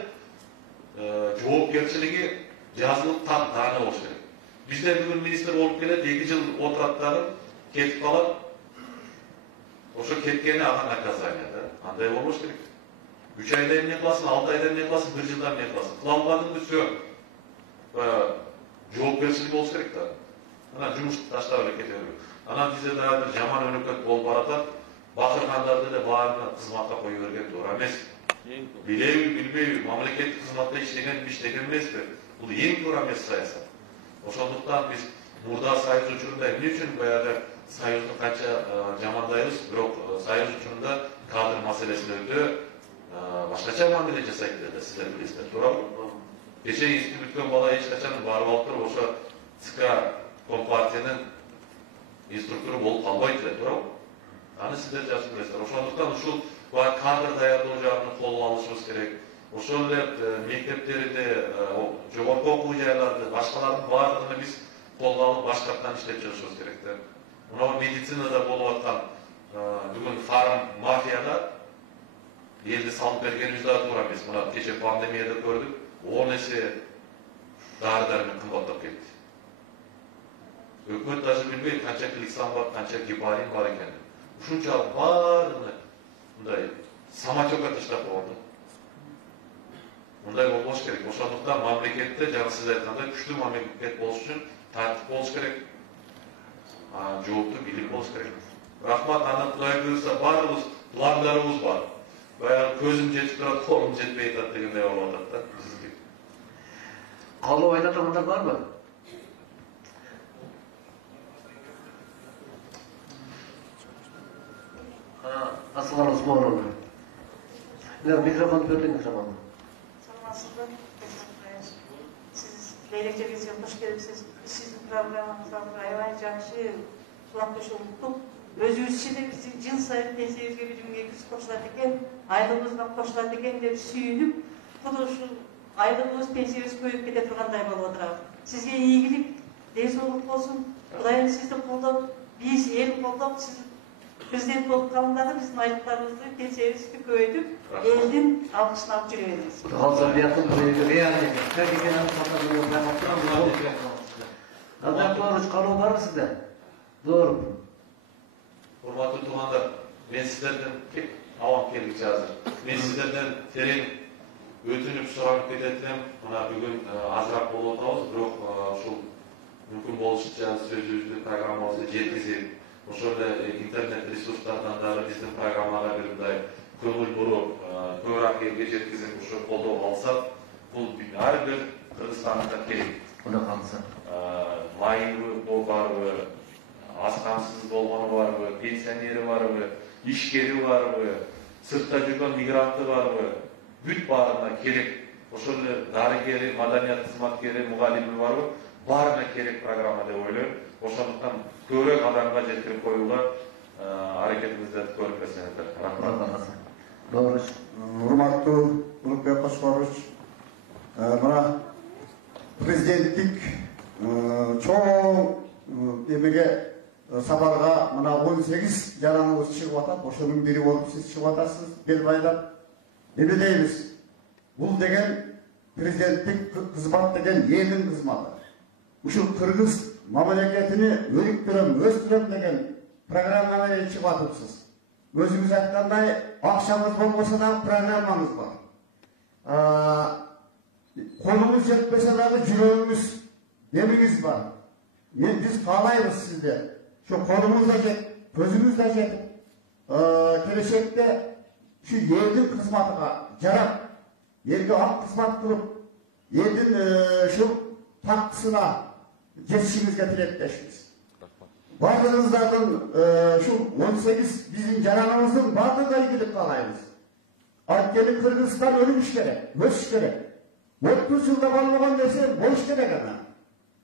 жоопкерчилиги жазылып тааны болуш керек. Bizde бүгүн министр болуп келет, 2 жыл отурат дагы кетип калат. Ошо кеткени ага наказание да. Андай болбош керек. 3 айда эмне кыласың, 6 айда эмне кыласың, 1 жылда эмне кыласың. Кыла албадыңбы все. Жоопкерчилик болуш керек да. Ana жұмысты таштап эле кете бербек. Анан бизде дагы бир жаман өнөкөт болуп баратат. Бакыргандарды да баарына кызматка кое берген туура эмес. Билеби, билбейби, мамлекеттик кызматта иштеген эмеспи? Бул эң туура эмес саясат. Ошондуктан биз мурда союз учурунда эмне үчүн баягы союзду канча жамандайбыз, бирок союз учурунда кадр маселесине өтө башкача мамиле жасайт деди, сиздер билесиздер, туурабы? Кечээ институт бүткөн бала эч качан барып алып туруп ошо ЦК Компартиянын инструктуру болуп калбайт эле, туурабы? Аны сиздер жакшы билесиздер. Ошондуктан ушул кадр даярдоо жагын колго алышыбыз керек. Ошол эле мектептерде, жогорку окуу жайларда, башкалардын баардыгын биз колго алып башкарттан иштеп чыгышыбыз керек да. Мына медицинада болуп аткан бүгүн фарм мафияга элди салып бергенибиз да туура эмес. Мына кечээ пандемияда көрдүк, 10 эсе дары-дармек кымбаттап кетти. Өкмөт даже билбейт канча гликсан бар, канча гепарин бар экенин. Ушунчалык баардыгын мындай самотекка таштап койгон. Мындай болбош керек. Ошондуктан мамлекетте жана сиз айткандай күчтүү мамлекет болуш үчүн тартип болуш керек. Жооптуу бийлик болуш керек. Рахмат, аны Кудай буйрса баарыбыз пландарыбыз бар. Баягы көзүм жетип турат, колум жетпей атат дегендей болуп атат да бизге. Калуу айта тургандар барбы? Aslan Osmanoğlu. Mikrofon verdi mikrofonu. Sanmasızlık, siz Leylekçe hoş geldiniz. Sizin programınızdan ayvay жақшы kulak köşe unuttuk. Özümüz için de bizi cin sayıp tensiyizge bilimge biz koşuladı eken, aylığımızdan koşuladı eken de suyunup, bu da şu aylığımız tensiyimiz koyup kete turganday bolup oturabı. Sizge iyilik, densoluk olsun. Kudayım sizde kolda, biz el kolda, siz Prezident bolup kalındağı bizim aylıklarımızı tensiyimizde koyduk. Eldin alkışını alıp жүрөбүз. Hazır bir yakın buraya yani. Herkesin anlatmadığı Adam Kılavuç kalou var mı sizde? Doğru. Урматтуу туугандар, мен сиздерден awam келгичи азыр. Мен сиздерден терең өтүнүп суранып кетет элем. Мына бүгүн азыраак болуп атабыз, бирок ушул мүмкүн болушунча сөзүбүздү, программабызды жеткизип, ошол эле интернет ресурстардан дагы биздин программага бир мындай көңүл буруп, көбүрөөк элге жеткизип, ошо колдоо алсак, бул ар бир кыргызстанга керек. Ona kalsa. Майыбы барбы, аз камсыз болгону барбы, пенсионери барбы, ишкери барбы, сыртта жүргөн мигранты барбы, бүт баарына керек. Ошол эле дарыгери, маданият кызматкери, мугалими барбы, баарына керек программа деп ойлойм. Ошондуктан көбүрөөк адамга жеткирип коюуга аракетибизди көрүп берсеңиздер. Рахмат. Doğru. Урматтуу Улукбек Кошкорович, мына президенттик чоң эмеге сапарга мына 18 жараныбыз чыгып атат, ошонун бири болуп сиз чыгып атасыз, бел байлап. Эме дейбиз? Бул деген президенттик кызмат деген элдин кызматы. Ушул кыргыз мамлекетини өнүктүрөм, өстүрөм деген программа менен чыгып атыпсыз. Өзүңүз айткандай, акчаңыз болбосо да программаңыз бар. Колуңуз жетпесе дагы жүрөгүңүз, демиңиз бар. Биз каалайбыз сизде. Şu kolumuz da jet, közümüz de jet. келешекте şu елдің қызматыға жарап, елге ақ қызмат қылып, елдің şu тақтысына жетішіңізге тілектешіміз. Барлығыңыздардың şu 18 bizim жаранымыздың барлығы игілік қалаймыз. Аркелік Қырғызстан өліміш керек, өсіш керек. 30 жылда болмаған десе, болыш керек ана.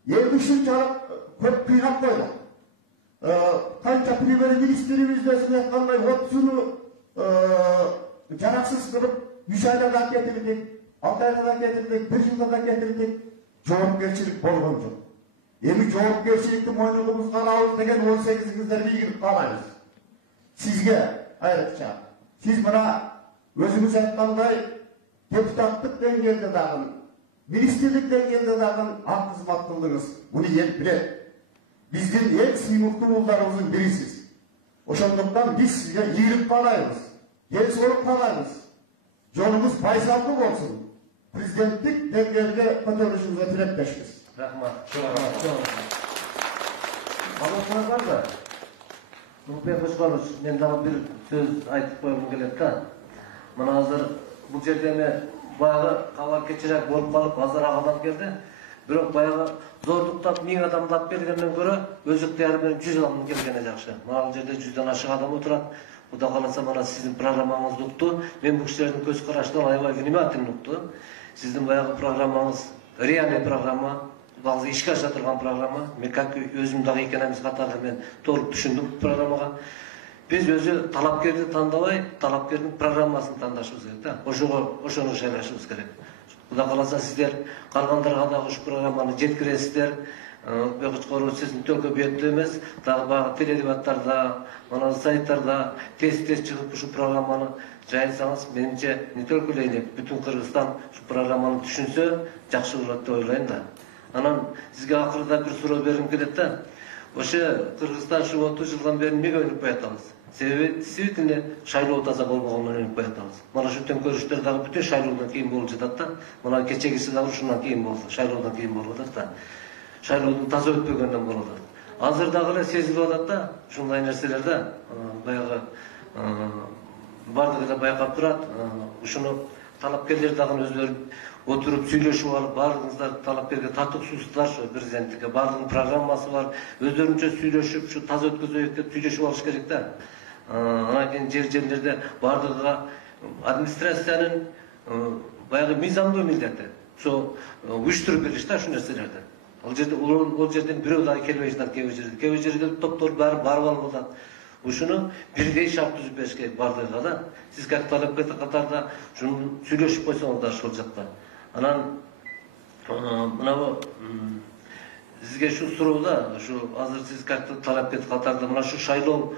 Елді үшін жарық көп қиғап қойды. Қанша премьер-министріміз десін айтқандай 30-ны жарақсыз қылып, 3 айда да кетірдік, 6 айда да кетірдік, 1 жылда да кетірдік. Жауапкершілік болған жоқ. Emi жауапкершілікті мойныңызға алауыз деген 18-іңіздерге игілік қалаймыз. Сізге айрықша. Сіз мына өзіңіз айтқандай депутаттық деңгейде дағын, министрлік деңгейде дағын ақ қызмат қылдыңыз. Бұны ел біледі. Біздің ең сыймықты ұлдарымыздың бірісіз. Ошондықтан біз сізге игілік қалаймыз. Ел сорып қалаймыз. Жолымыз байсалды болсын. Президенттік деңгейге көтерілішіңізге тілектешіміз. Rahmat. Anlatmanlar da. Nurpay Koçkaroviç, men daha bir söz aytıp koymam keledi da. Mana hazır bu жерде баягы кабар кечирээк болуп калып, азыр адам келди. Бирок баягы зордуктап 1000 адамды алып келгенден көрө, өз ыктыяры менен 100 адам келгени жакшы. Мына бул жерде 100дан ашык адам отурат. Кудай кааласа мана сиздин программаңызды укту. Мен бул кишилердин көз карашынан аябай внимательно уктум. Сиздин баягы программаңыз реальный программа. Bazı işe aşatırgan programma, men как özüm dagı ekenimiz katarda men толук түшүндүм программага. Biz özü talapkerdi tandabay, talapkerdin programmasını tandaşыбыз керек да. Ошону шайлашыбыз керек. Кудай кааласа сиздер калгандарга дагы ушу программаны жеткиресиздер. Бекучкору сиздин только бетте эмес, дагы баягы теледебаттарда, мына сайттарда тез чыгып ушу программаны жайсаңыз, менимче не только эле бүтүн Кыргызстан ушу программаны түшүнсө, жакшы болот деп ойлойм да. Анан сизге акырда bir суроо бергим келет да. Ошо Кыргызстан ушу 30 жылдан бери эмнеге өнүп калатабыз? Себеби действительно шайлоо таза болбогондон өнүп калатабыз. Мана ошо төңкөрүштөр дагы бүтүн шайлоодон кийин болуп жатат да. Мына кечегиси дагы ушундан кийин болду, шайлоодон кийин болуп атат да. Шайлоодун таза өтпөгөндөн болуп атат. Азыр дагы эле сезилип атат да, ушундай нерселер да. Баягы бардыгы да байкап турат. Ушуну талапкерлер дагы өзлөрү oturup сүйлөшүп алып, барлыгыңыздар талапкерге татыктуусуздар, президенттикке барлыгынын программасы бар. Өздөрүнчө сүйлөшүп, ушу таза өткөзөйүк деп сүйлөшүп алыш керек да. Анан кийин жерлерде бардыгыга администрациянын баягы мыйзамдуу милдети. Ошо уюштуруп бериш да ушу нерселерди. Ал жерден бирөө дагы келбей жатат кээ жерде топтор барып алып атат. Ушуну бирдей шарт түзүп бериш керек бардыгыга да. Сиз как талапкер катарда ушуну сүйлөшүп койсоңуз да ушул жакта. Анан мына сизге шу суроуда, ушу азыр сиз как талапкер катарда мына шу шайлоо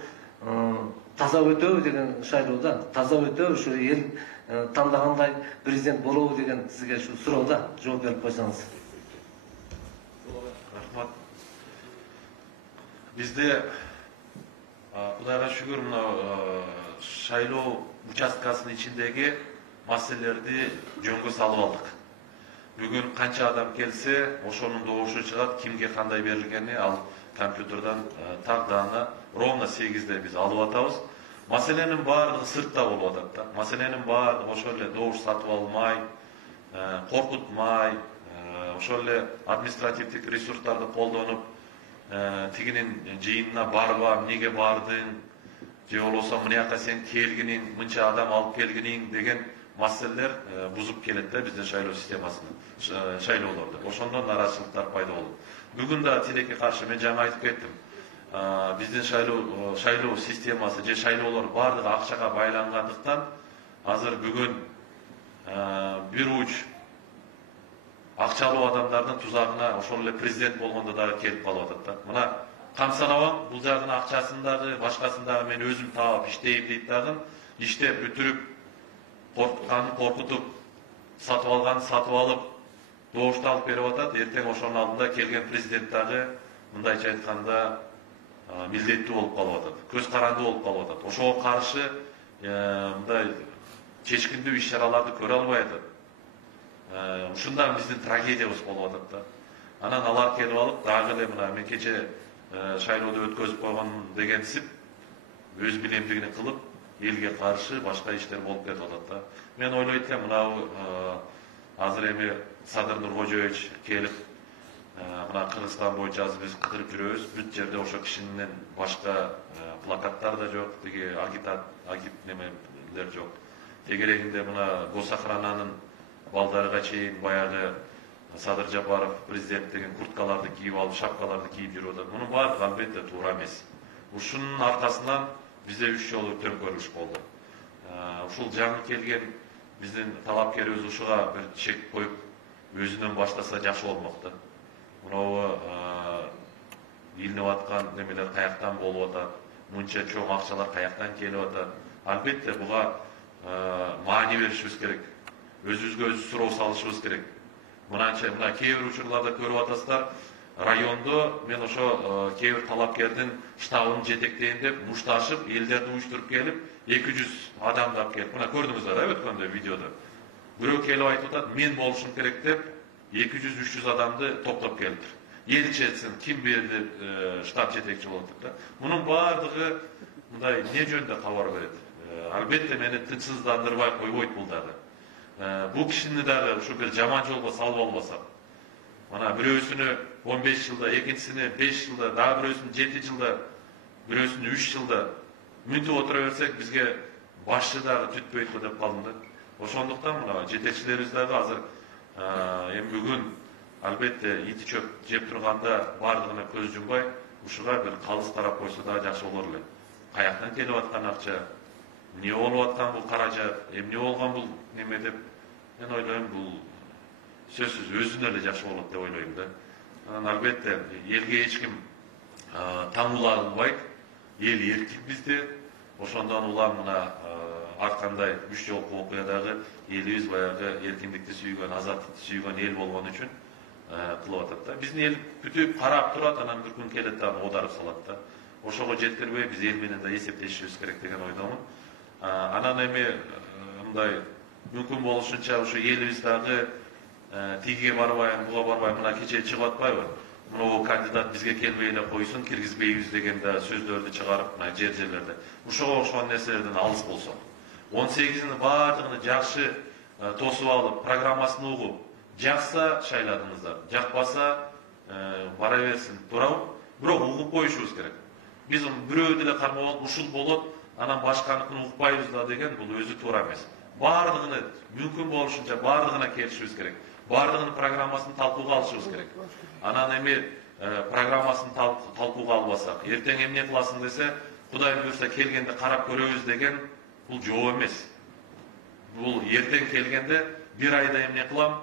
таза өтөбү деген шайлоодо, таза өтөбү ушу эл тандагандай президент болобу деген сизге шу суроодо жооп берип койсоңуз. Рахмат. Бизде Кудайга шүгүр мына шайлоо участкасынын ичиндеги маселелерди жөнгө салып алдык. Бүгүн канча адам келсе, ошонун добушу чыгат, кимге кандай берилгени ал компьютерден тагданы ровно 8'de биз алып атабыз. Маселенин баардыгы сыртта болуп атат да. Маселенин баардыгы ошол эле добуш сатып алмай, коркутмай, ошол эле административдик ресурстарды колдонуп, тигинин жыйынына барба, эмнеге бардың, же болбосо мынаяка сен келгиниң, мынча адам алып келгиниң деген маселелер бузуп келет да биздин шайлоо системасында, шайлоолордо. Ошондон нараачылыктар пайда болот. Бүгүн да тилекке каршы мен жаңа айтып кеттим. Биздин шайлоо системасы же шайлоолор баардыгы акчага байлангандыктан азыр бүгүн бир уч акчалуу адамдардын тузагына ошол эле президент болгондо дагы келип калып атат да. Мына камсанабам, бул жагын акчасын дагы, башкасын дагы мен өзүм таап иштейм дейт дагы. Иштеп бүтүрүп, коркутканын коркутуп, сатып алганын сатып алып, добушту алып берип атат. Эртең ошонун алдында келген президент дагы мындайча айтканда милдеттүү болуп калып атат. Көз каранды болуп калып атат. Ошого каршы мындай чечкиндүү иш-чараларды көрө албай атат. Ушундан биздин трагедиябыз болуп атат да. Анан алар келип алып, дагы эле мына мен кече шайлоодо өткөзүп койгон дегенсип, өз билемдигини кылып, элге каршы башка иштер болуп кетип атат да. Мен ойлойт элем, мынау азыр эми Садыр Нуркожоевич келип, мына Кыргызстан боюнча азыр биз кыдырып жүрөбүз. Бүт жерде ошо кишинин башка плакаттар да жок, тиги немелер жок. Тегерегинде мына госохрананын балдарга чейин баягы Садыр Жапаров президент деген курткаларды кийип алып, шапкаларды кийип жүрүп атат. Мунун баардыгы албетте туура эмес. Ушунун аркасынан бизде 3 жолу төңкөрүлүш болду. Ушул жаңы келген биздин талапкерибиз ушуга бир чек коюп, өзүнөн баштаса жакшы болмок да. Мынау илинип аткан немелер каяктан болуп атат, мынча чоң акчалар каяктан келип атат. Албетте буга маани беришибиз керек. Өзүбүзгө өзүбүз суроо салышыбыз керек. Мына кээ бир учурларда көрүп атасыздар, райондо мен ошо кээ бир талапкердин штабын жетектейин деп мушташып, элдерди уюштуруп келип, 200 адамды алып келип, мына көрдүңүздөр өткөндө видеодо. Бирөө келип айтып атат, мен болушум керек деп 200-300 адамды топтоп келиптир. Эл четсин, ким берди штаб жетекчи болот деп да. Мунун баардыгы мындай эмне жөнүндө кабар берет. Албетте мени тынчсыздандырбай койбойт бул дагы. Бул кишини дагы ушу бир жаман жолго салып албасак. Мана бирөөсүнү 15 жылда, экинчисини 5 жылда, дагы бирөөсүнү 7 жылда, бирөөсүнү 3 жылда мүнтүп отура берсек, бизге башчы дагы түтпөйт деп калдым да. Ошондуктан мына жетекчилерибиз дагы азыр эми бүгүн албетте ити чөп жеп турганда баардыгына көз жумбай, ушуга бир калыс карап койсо да жакшы болор эле. Каяктан келип аткан акча, эмне болуп аткан бул каражат, эмне болгон бул неме деп мен ойлойм, бул сөзсүз өзүнө эле жакшы болот деп ойлойм да. Албетте элге эч ким таңула албайт, эл эркин бизде. Ошондон улам мына ар кандай 3 жолку окуядагы элибиз баягы эркиндикти сүйгөн, азаттыкты сүйгөн эл болгон үчүн кылып атат да. Биздин эл күтүп карап турат, анан бир күн келет да оодарып салат да. Ошого жеткирбей биз эл менен да эсептешишибиз керек деген ойдомун. Анан эми мындай мүмкүн болушунча ушу элибиз дагы тиге барбайм, буга барбайм, мына кечээ чыгып атпайбы? Мына кандидат бизге келбей эле койсун, киргизбейбиз деген да сөздөрдү чыгарып мына жерлерде. Ушуга окшогон нерселерден алыс болсок. 18-ини баардыгын жакшы тосуп алып, программасын угуп, жакса шайладыңыздар, жакпаса бара берсин, туурабы? Бирок угуп коюшубуз керек. Биз бирөө деле кармап алып, ушул болот, анан башканыкын укпайбыз да деген бул өзү туура эмес. Баардыгыны мүмкүн болушунча баардыгына келишибиз керек. Баардыгынын программасын талкууга алышыбыз керек. Анан эми программасын талкууга албасак, эртең эмне кыласың десе, Кудай буйрса келгенде карап көрөбүз деген бул жооп эмес. Бул эртең келгенде бир айда эмне кылам,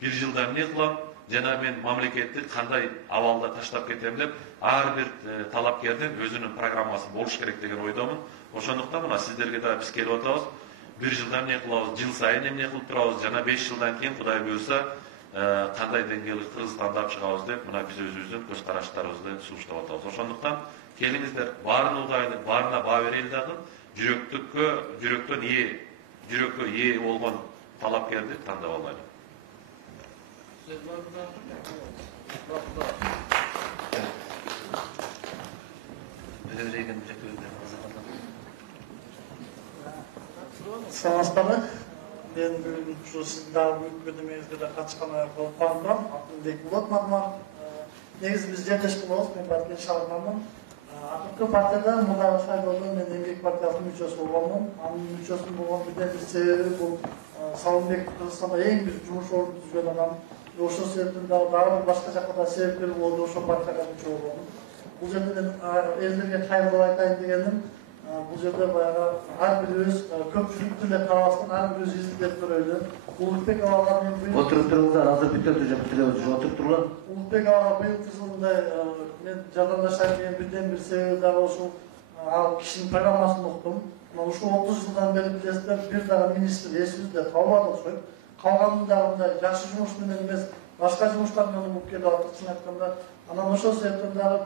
бир жылда эмне кылам, жана мен мамлекетти кандай абалда таштап кетем деп ар бир талапкердин өзүнүн программасы болуш керек деген ойдомун. Ошондуктан мына сиздерге да биз келип атабыз. Бир жылда эмне кылабыз, жыл сайын эмне кылып турабыз, жана 5 жылдан кийин Кудай буйрса кандай деңгээлде Кыргызстанды алып чыгабыз деп мына биз өзүбүздүн көз караштарыбызды сунуштап атабыз. Ошондуктан келиңиздер, баарын угайлы, баарына баа берели дагы, жүрөккө ээ болгон талапкерди тандап алайлы. Саламатсыздарбы? Мен бүгүн ушу сиздин дагы өкмөтүңүзгө да катышканга болуп калдым. Атым Бекболот Магман. Негизи биз жерлеш болобуз, мен партия шаарынанмын. Атыркы партияда мындагы шайлоодо мен Эмгек партиясынын мүчөсү болгонмун. Анын мүчөсү болгон бирден бир себеби бул Салымбек Кыргызстанда эң бир жумуш ордун түзгөн адам. Ошол себептен дагы башка жакка да себепкер болду, ошол партияга мүчө болгонмун. Бул жерде мен элдерге кайрылып айтайын дегеним, бул жерде баягы ар бир өз көпчүлүктү эле кааласын, ар бир өз изилдеп көрөйлү. Улукбек абага мен быйыл Отуруп туруңуздар, азыр бүтөтү же бүтүлөбүз, отуруп туруңар. Улукбек абага быйылкы жылындай мен жардамдашайын деген бирден бир себеби дагы ушул ал кишинин программасын уктум. Ушул 30 жылдан бери билесиздер, бир дагы министр эсибизде калбады окшойт. Калганын дагы мындай жакшы жумуш менен эмес, башка жумуштар менен угуп келип атат, чын айтканда. Анан ошол себептен дагы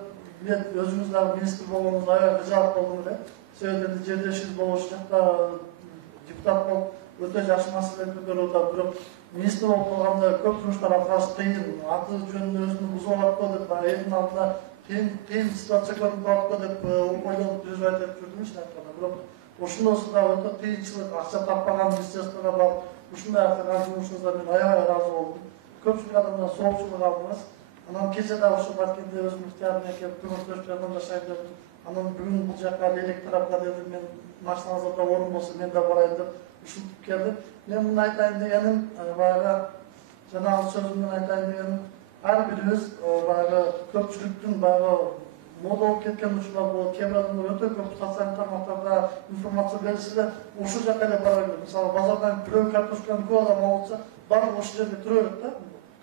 мен өзүңүз дагы министр болгонуңузда аябай риза болдум эле. Себеби жерлешибиз болуш жакта депутат болуп өтө жакшы маселелерди көтөрүп атат, бирок министр болуп калганда көп жумуштар аткарыш кыйын. Аты жөнүн өзүн бузуп атпы деп элдин алдына кийин ситуация көрүнүп калыпты деп ойлонуп өзү айтып жүрдүм чын айтканда. Бирок ошондосу да өтө кыйынчылык, акча таппаган министерствого барып, ушундай аткан жумушуңузда мен аябай ыраазы болдум. Көпчүлүк адамдар соолчулук алдыңыз. Анан кече да ошо Баткенде өзүмдүн ыктыярыма келип көмөктөшүп жардамдашайын дедим. Анан бүгүн бул жака элек тарапка дедим, мен машиналарда орун болсо мен да барайын деп ушинтип келдим. Мен муну айтайын дегеним, баягы жанагы сөзүмдөн айтайын дегеним, ар бирибиз баягы көпчүлүктүн баягы мода болуп кеткен учурлар болот. Кээ бир адамдар өтө көп социалдык тармактарда информация берилсе да ошол жака эле бара берет. Мисалы базардан бирөө картошканы көп адам алса, баары ошол жерге тура берет да.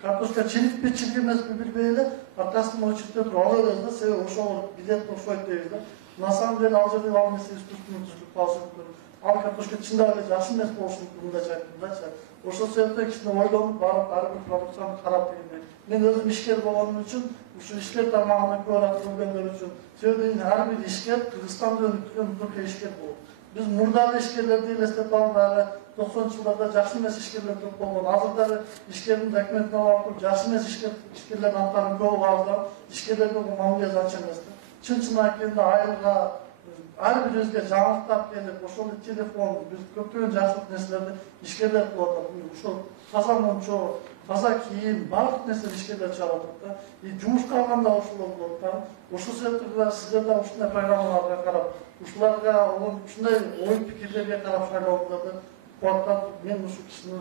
Картошка чирикпи, чирик эмеспи билбей эле аркасынан очередте туруп ала беребиз да, себеби ошол билет окшойт дейбиз да. На самом деле ал жерде ал нерсе искусственный түзүлүп калышы мүмкүн. Ал картошка чындап эле жакшы эмес болушу мүмкүн, мындайча айткандачы. Ошол себептен кичине ойлонуп барып ар бир продукцияны карап дегендей. Мен өзүм ишкер болгонум үчүн, ушул ишкер тармагына көбүрөөк көргөндөр үчүн, себеби ар бир ишкер Кыргызстанда өнүктүргөн Түркия ишкер болот. Биз мурдагы ишкерлерди элестетип алып, 90-жылдарда жакшы эмес ишкерлер көп болгон. Азыр дагы ишкердин документин алып, жакшы эмес ишкерлердин аттарын көп калган, ишкерлерге мамилеси анча эмес. Чын айтканда айылга ар бирибизге жаңылыктап келип, ошол телефон, биз көптөгөн жакшылык нерселерди ишкерлер кылып атат. Ошол таза мончо, таза кийим, баардык нерсени ишкерлер чыгарып атат да. Жумушка алганда ошолор болот да. Ошол себептен сиздер да ушундай программаларга карап, ушуларга ушундай ой пикирлерге карап шайлоолорду кубаттап, мен ушул кишини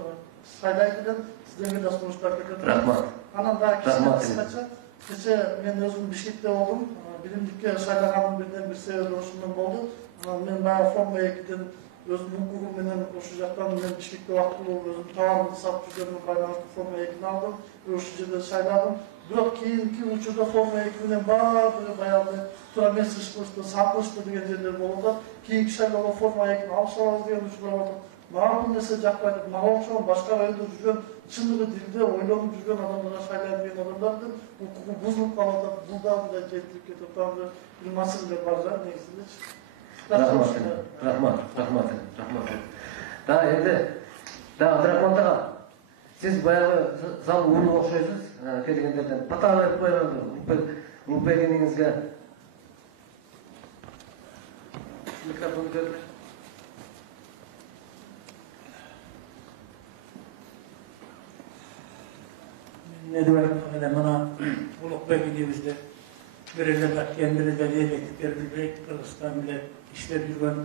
шайлайт элем, сиздерге да сунуштар кетет. Рахмат. Анан дагы кичине кыскача, кече мен өзүм Бишкекте болдум. Биримдикке шайлаганымдын бирден бир себеби ошондон болду. Анан мен баягы Форма 2ден өзүмдүн укугум менен ошол жактан мен Бишкекте убактылуу өзүм товарымды сатып жүргөнүмө байланыштуу Форма 2ни алдым. Ошол жерде шайладым. Бирок кийинки учурда Форма 2 менен баардыгы баягы туура эмес иш кылышты, сатылышты деген жерлер болуп атат. Кийинки шайлоого Форма 2ни алып салабыз деген учурлар болуп атат. Мага бул нерсе жакпайт. Мага окшогон башка райондо жүргөн, чындыгы дилде ойлонуп жүргөн адамдарга шайлайм деген адамдардын укугу бузулуп калып атат. Бул да мындай жетирип кетип атат. Бир маселелер бар да негизинде. Рахмат. Да, энди Абдрахман ага, сиз баягы зал ууну окшойсуз, келгендерден пата берип койгонду улукбегиңизге. Микрофон берди. Ne demek bana Ulukbek idimizde birine bakken birine elektrikler bilbek Kırgızstan bile işler yürüyen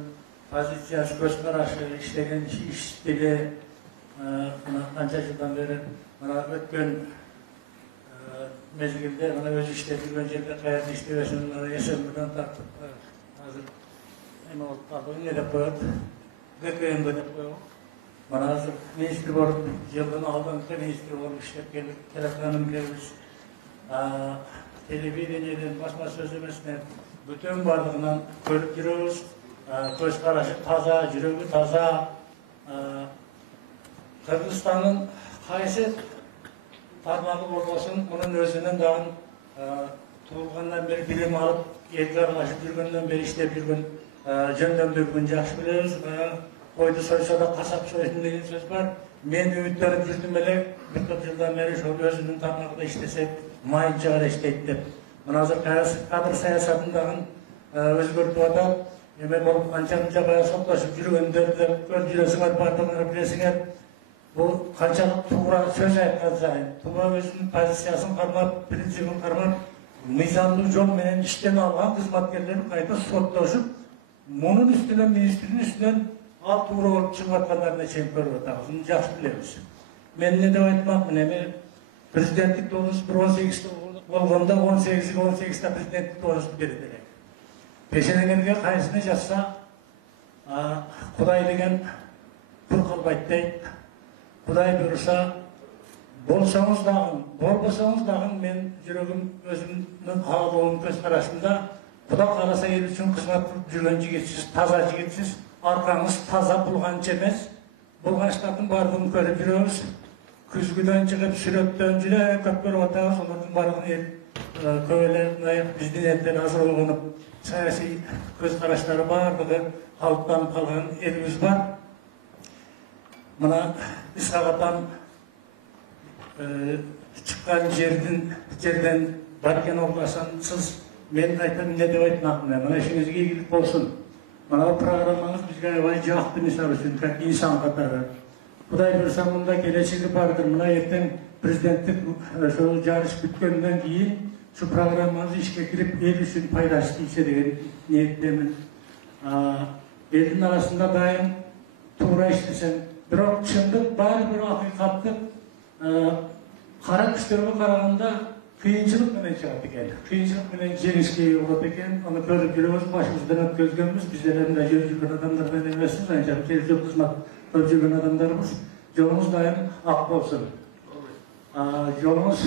pozisiyası göz karşı işleyen işleri anca yıldan beri bana ötken mezgilde bana öz işler yürüyen yerde kayarlı işleyesin onlara yaşamından tartıp hazır emin olup kaldığı ne de koyup gökbeğen böyle koyup bana hazır ministri var, yıldan aldığımda ministri var, işlep geldik, telefonum gelmiş. Televizyondan başma sözlemesine bütün varlığından görüp giriyoruz. Göz karşı taza, yüreği taza. Kırgızistan'ın kaysi tarmağı olmasın, onun özünün dağın tuğulgandan beri bilim alıp, yetkilerlaşıp yürgünden beri işlep yürgün, jönдөmdürgün жақсы biliriz. Koydu soysa da kasap soysun деген söz var. Men ümitlerim жүрдüm ele, bir top yıldan beri şu özünün tarmağında işlesek, mayın çıgar işleyip dep. Mına hazır kadr sayasatındağın özgürtü atar. Emek olup anca baya soklaşıp yürügönderdi, göz jüresinger, partiyalары bilesinger. Bu kançalık tuğra söz aytkan sayın. Tuğra özünün pozisiyasını karmap, prinsipini karmap, mizanlı jol menen işten algan kızmatkerlerini kayta sotlaşıp, bunun üstünden, ministrin üstünden alt tuğra olup çıkmatkanlarına çeyip görüp atağız. Bunu жақсы bilemiz. Men ne de aytmak mı? Prezidentlik doğrusu 18 olganda 18'de prezidentlik doğrusu berdiler. Peşenelerge kaysını жазса, Kuday degen bir kılbayt deyip, Kuday buyursa, bolsanız dağın, bolmasanız dağın men yüreğim özümün halolun göz karasında, Kuda karasa el üçün kızmat жүрген жигитсиz, taza жигитсиz, arkanız taza bulganç emez, bulgançların bardığını görüp yürüyoruz. Küzgüden çıkıp süröpten jüre köp görüp atağız, onların bardığını el köylerinden ayak bizdin elden hazır olgunуp, sayasi göz karasları bardığı halktan kalgan elimiz var. Mına İskağatan çıkan жерden Batken oblasansız мен айтам не деп айтмақпын. Мына işinizге игілік болсын. Мына программаңыз бізге аябай жақты, мисал үшін, как инсан қатары. Құдай бұйырса, мұнда келешегі бардыр. Мына ертең президенттік жарыс біткеннен кейін şu programmamızı işe girip el üçün paydaşlık ise деген niyetliyim. Elin arasında daim tuğra işlesen, biroq çındık, bari bir hakikatlık qara күштерге қарағанда қиыншылық менен шығат екен. Қиыншылық менен жеңіске ие болады екен. Оны көріп жүрміз, başımızdan өткізгенбіз. Біздер енді жүріп жүрген адамдардан емеспіз, аншақ келіп қызмат көріп жүрген адамдарбыз. Жолымыз дайым ақ болсын. Yolumuz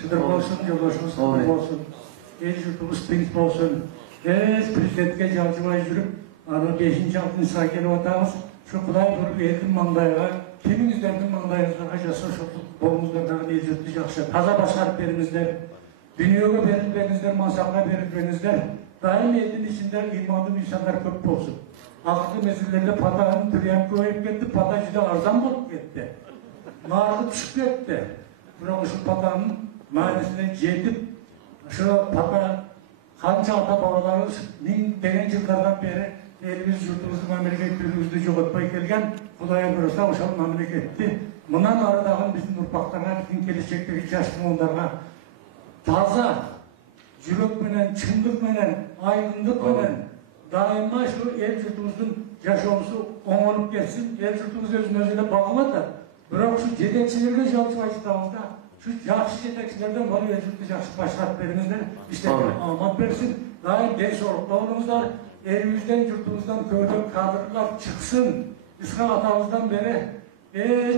şıdır olsun, yoldaşımız şıdır olsun. El yurtumuz tinç olsun. Prezidentke calcıvay yürüp, 5-6 saat gelip otağımız, şu Kuday vurup elin mandayıga, kiminizlerden mandayınızdan hacası şu bolumuzdan el yurtu jakşı. Taza başarıp verimizler, dünyaya verip verimizler, mansapla verip verimizler. Daim elin içinde imanlı insanlar köp olsun. Aklı mezillerle patanın türeyen koyup gitti, pata juda arzan bolup gitti. Nargı düşüp gitti. Biroq şu patanın manisine жетip, şu pata kança ata babalarımız min degen yıllardan beri elimiz, yurtumuzun, memleketimizi joğutpay kelgen, Kudaya buyursa oşal memleketti. Bundan aradağın bizim urpaklarına, bizim gelecekteki yaşlı onlarga taza, jürek menen, çındık menen, aydınlık menen, daima şu el yurtumuzun yaşamısı oңолуп ketsin, el yurtumuz özüne bağlamadı. Biroq şu жетекçilerге жалчы айтабызда, şu жақсы жетекçilerden bana el yurtu жақсы başlat verimizler, işte amat versin, daim genç olumuzlar, elimizden, yurtumuzdan köyden kadrlar çıksın. Israr atamızdan beri,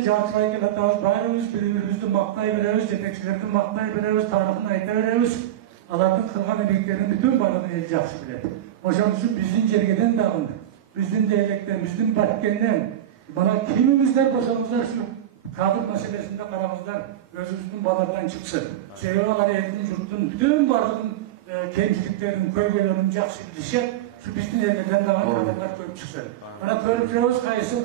Cançay gel atamız bayrağımız, birbirimizi maktay veririz, жетекçilerden maktay veririz, tarihini ayta veririz. Allah'ın kılgan emeklerini bütün barını el жақсы bilir. Hocam şu bizim cergeden dağındı, bizim devletten, bizim batkenden, bana kimimizler boşalımızlar şu kadr meselesinde karamızlar özümüzün balardan çıksın. Seviyorlar elin, yurtun, bütün barının kemçiliklerin, köygelerinin жақсы bilişek, şu bizim evlerden dağın kadrlar köp çıksın. Bana körüp жүрөбүз, kaysı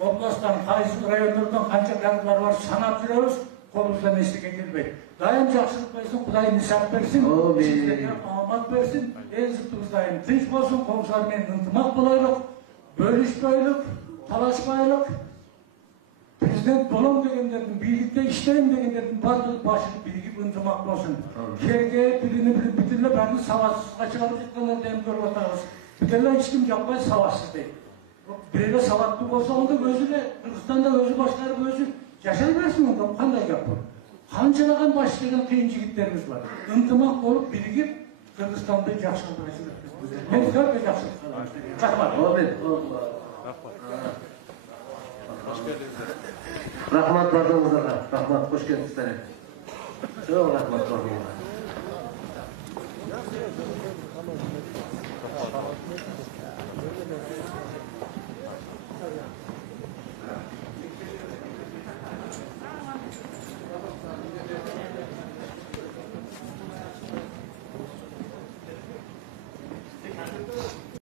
oblasttan, kaysı rayonlardan kança kadrlar var, sanat жүрөбүz, kolumuzdan eşlik edilmeydi. Daim жақсылық versin, Kuday nisap versin, sizlerine amat versin, el yurtumuz daim tinç olsun, komşularмен ынтымақ болайлық, bölüşpöylük, talaşpaylık, prezident bolam degenlerden, birlikte işleyim degenlerden bardığı başını birikip ынтымақ olsun. Kerge birini bilip bitirle beni savaşsızға çıkarıp çıkkanlar deyim görüp atarız. Bitirle hiç kim yapmay savaşsız değil. Birine savatlı olsa onda özü de, Kırgızistan'da özü başlarım özü, yaşay versin onda, kanday yapar. Kançalagan başlayan kıyın jigitlerimiz var. ынтымақ olup birikip, Kırgızistan'da жақсылық başlayacak. Ben görme жақсылық. Rahmat. Rahmat bardığınızlara, rahmat, hoş geldinizler. Çok rahmat bardığınızlara.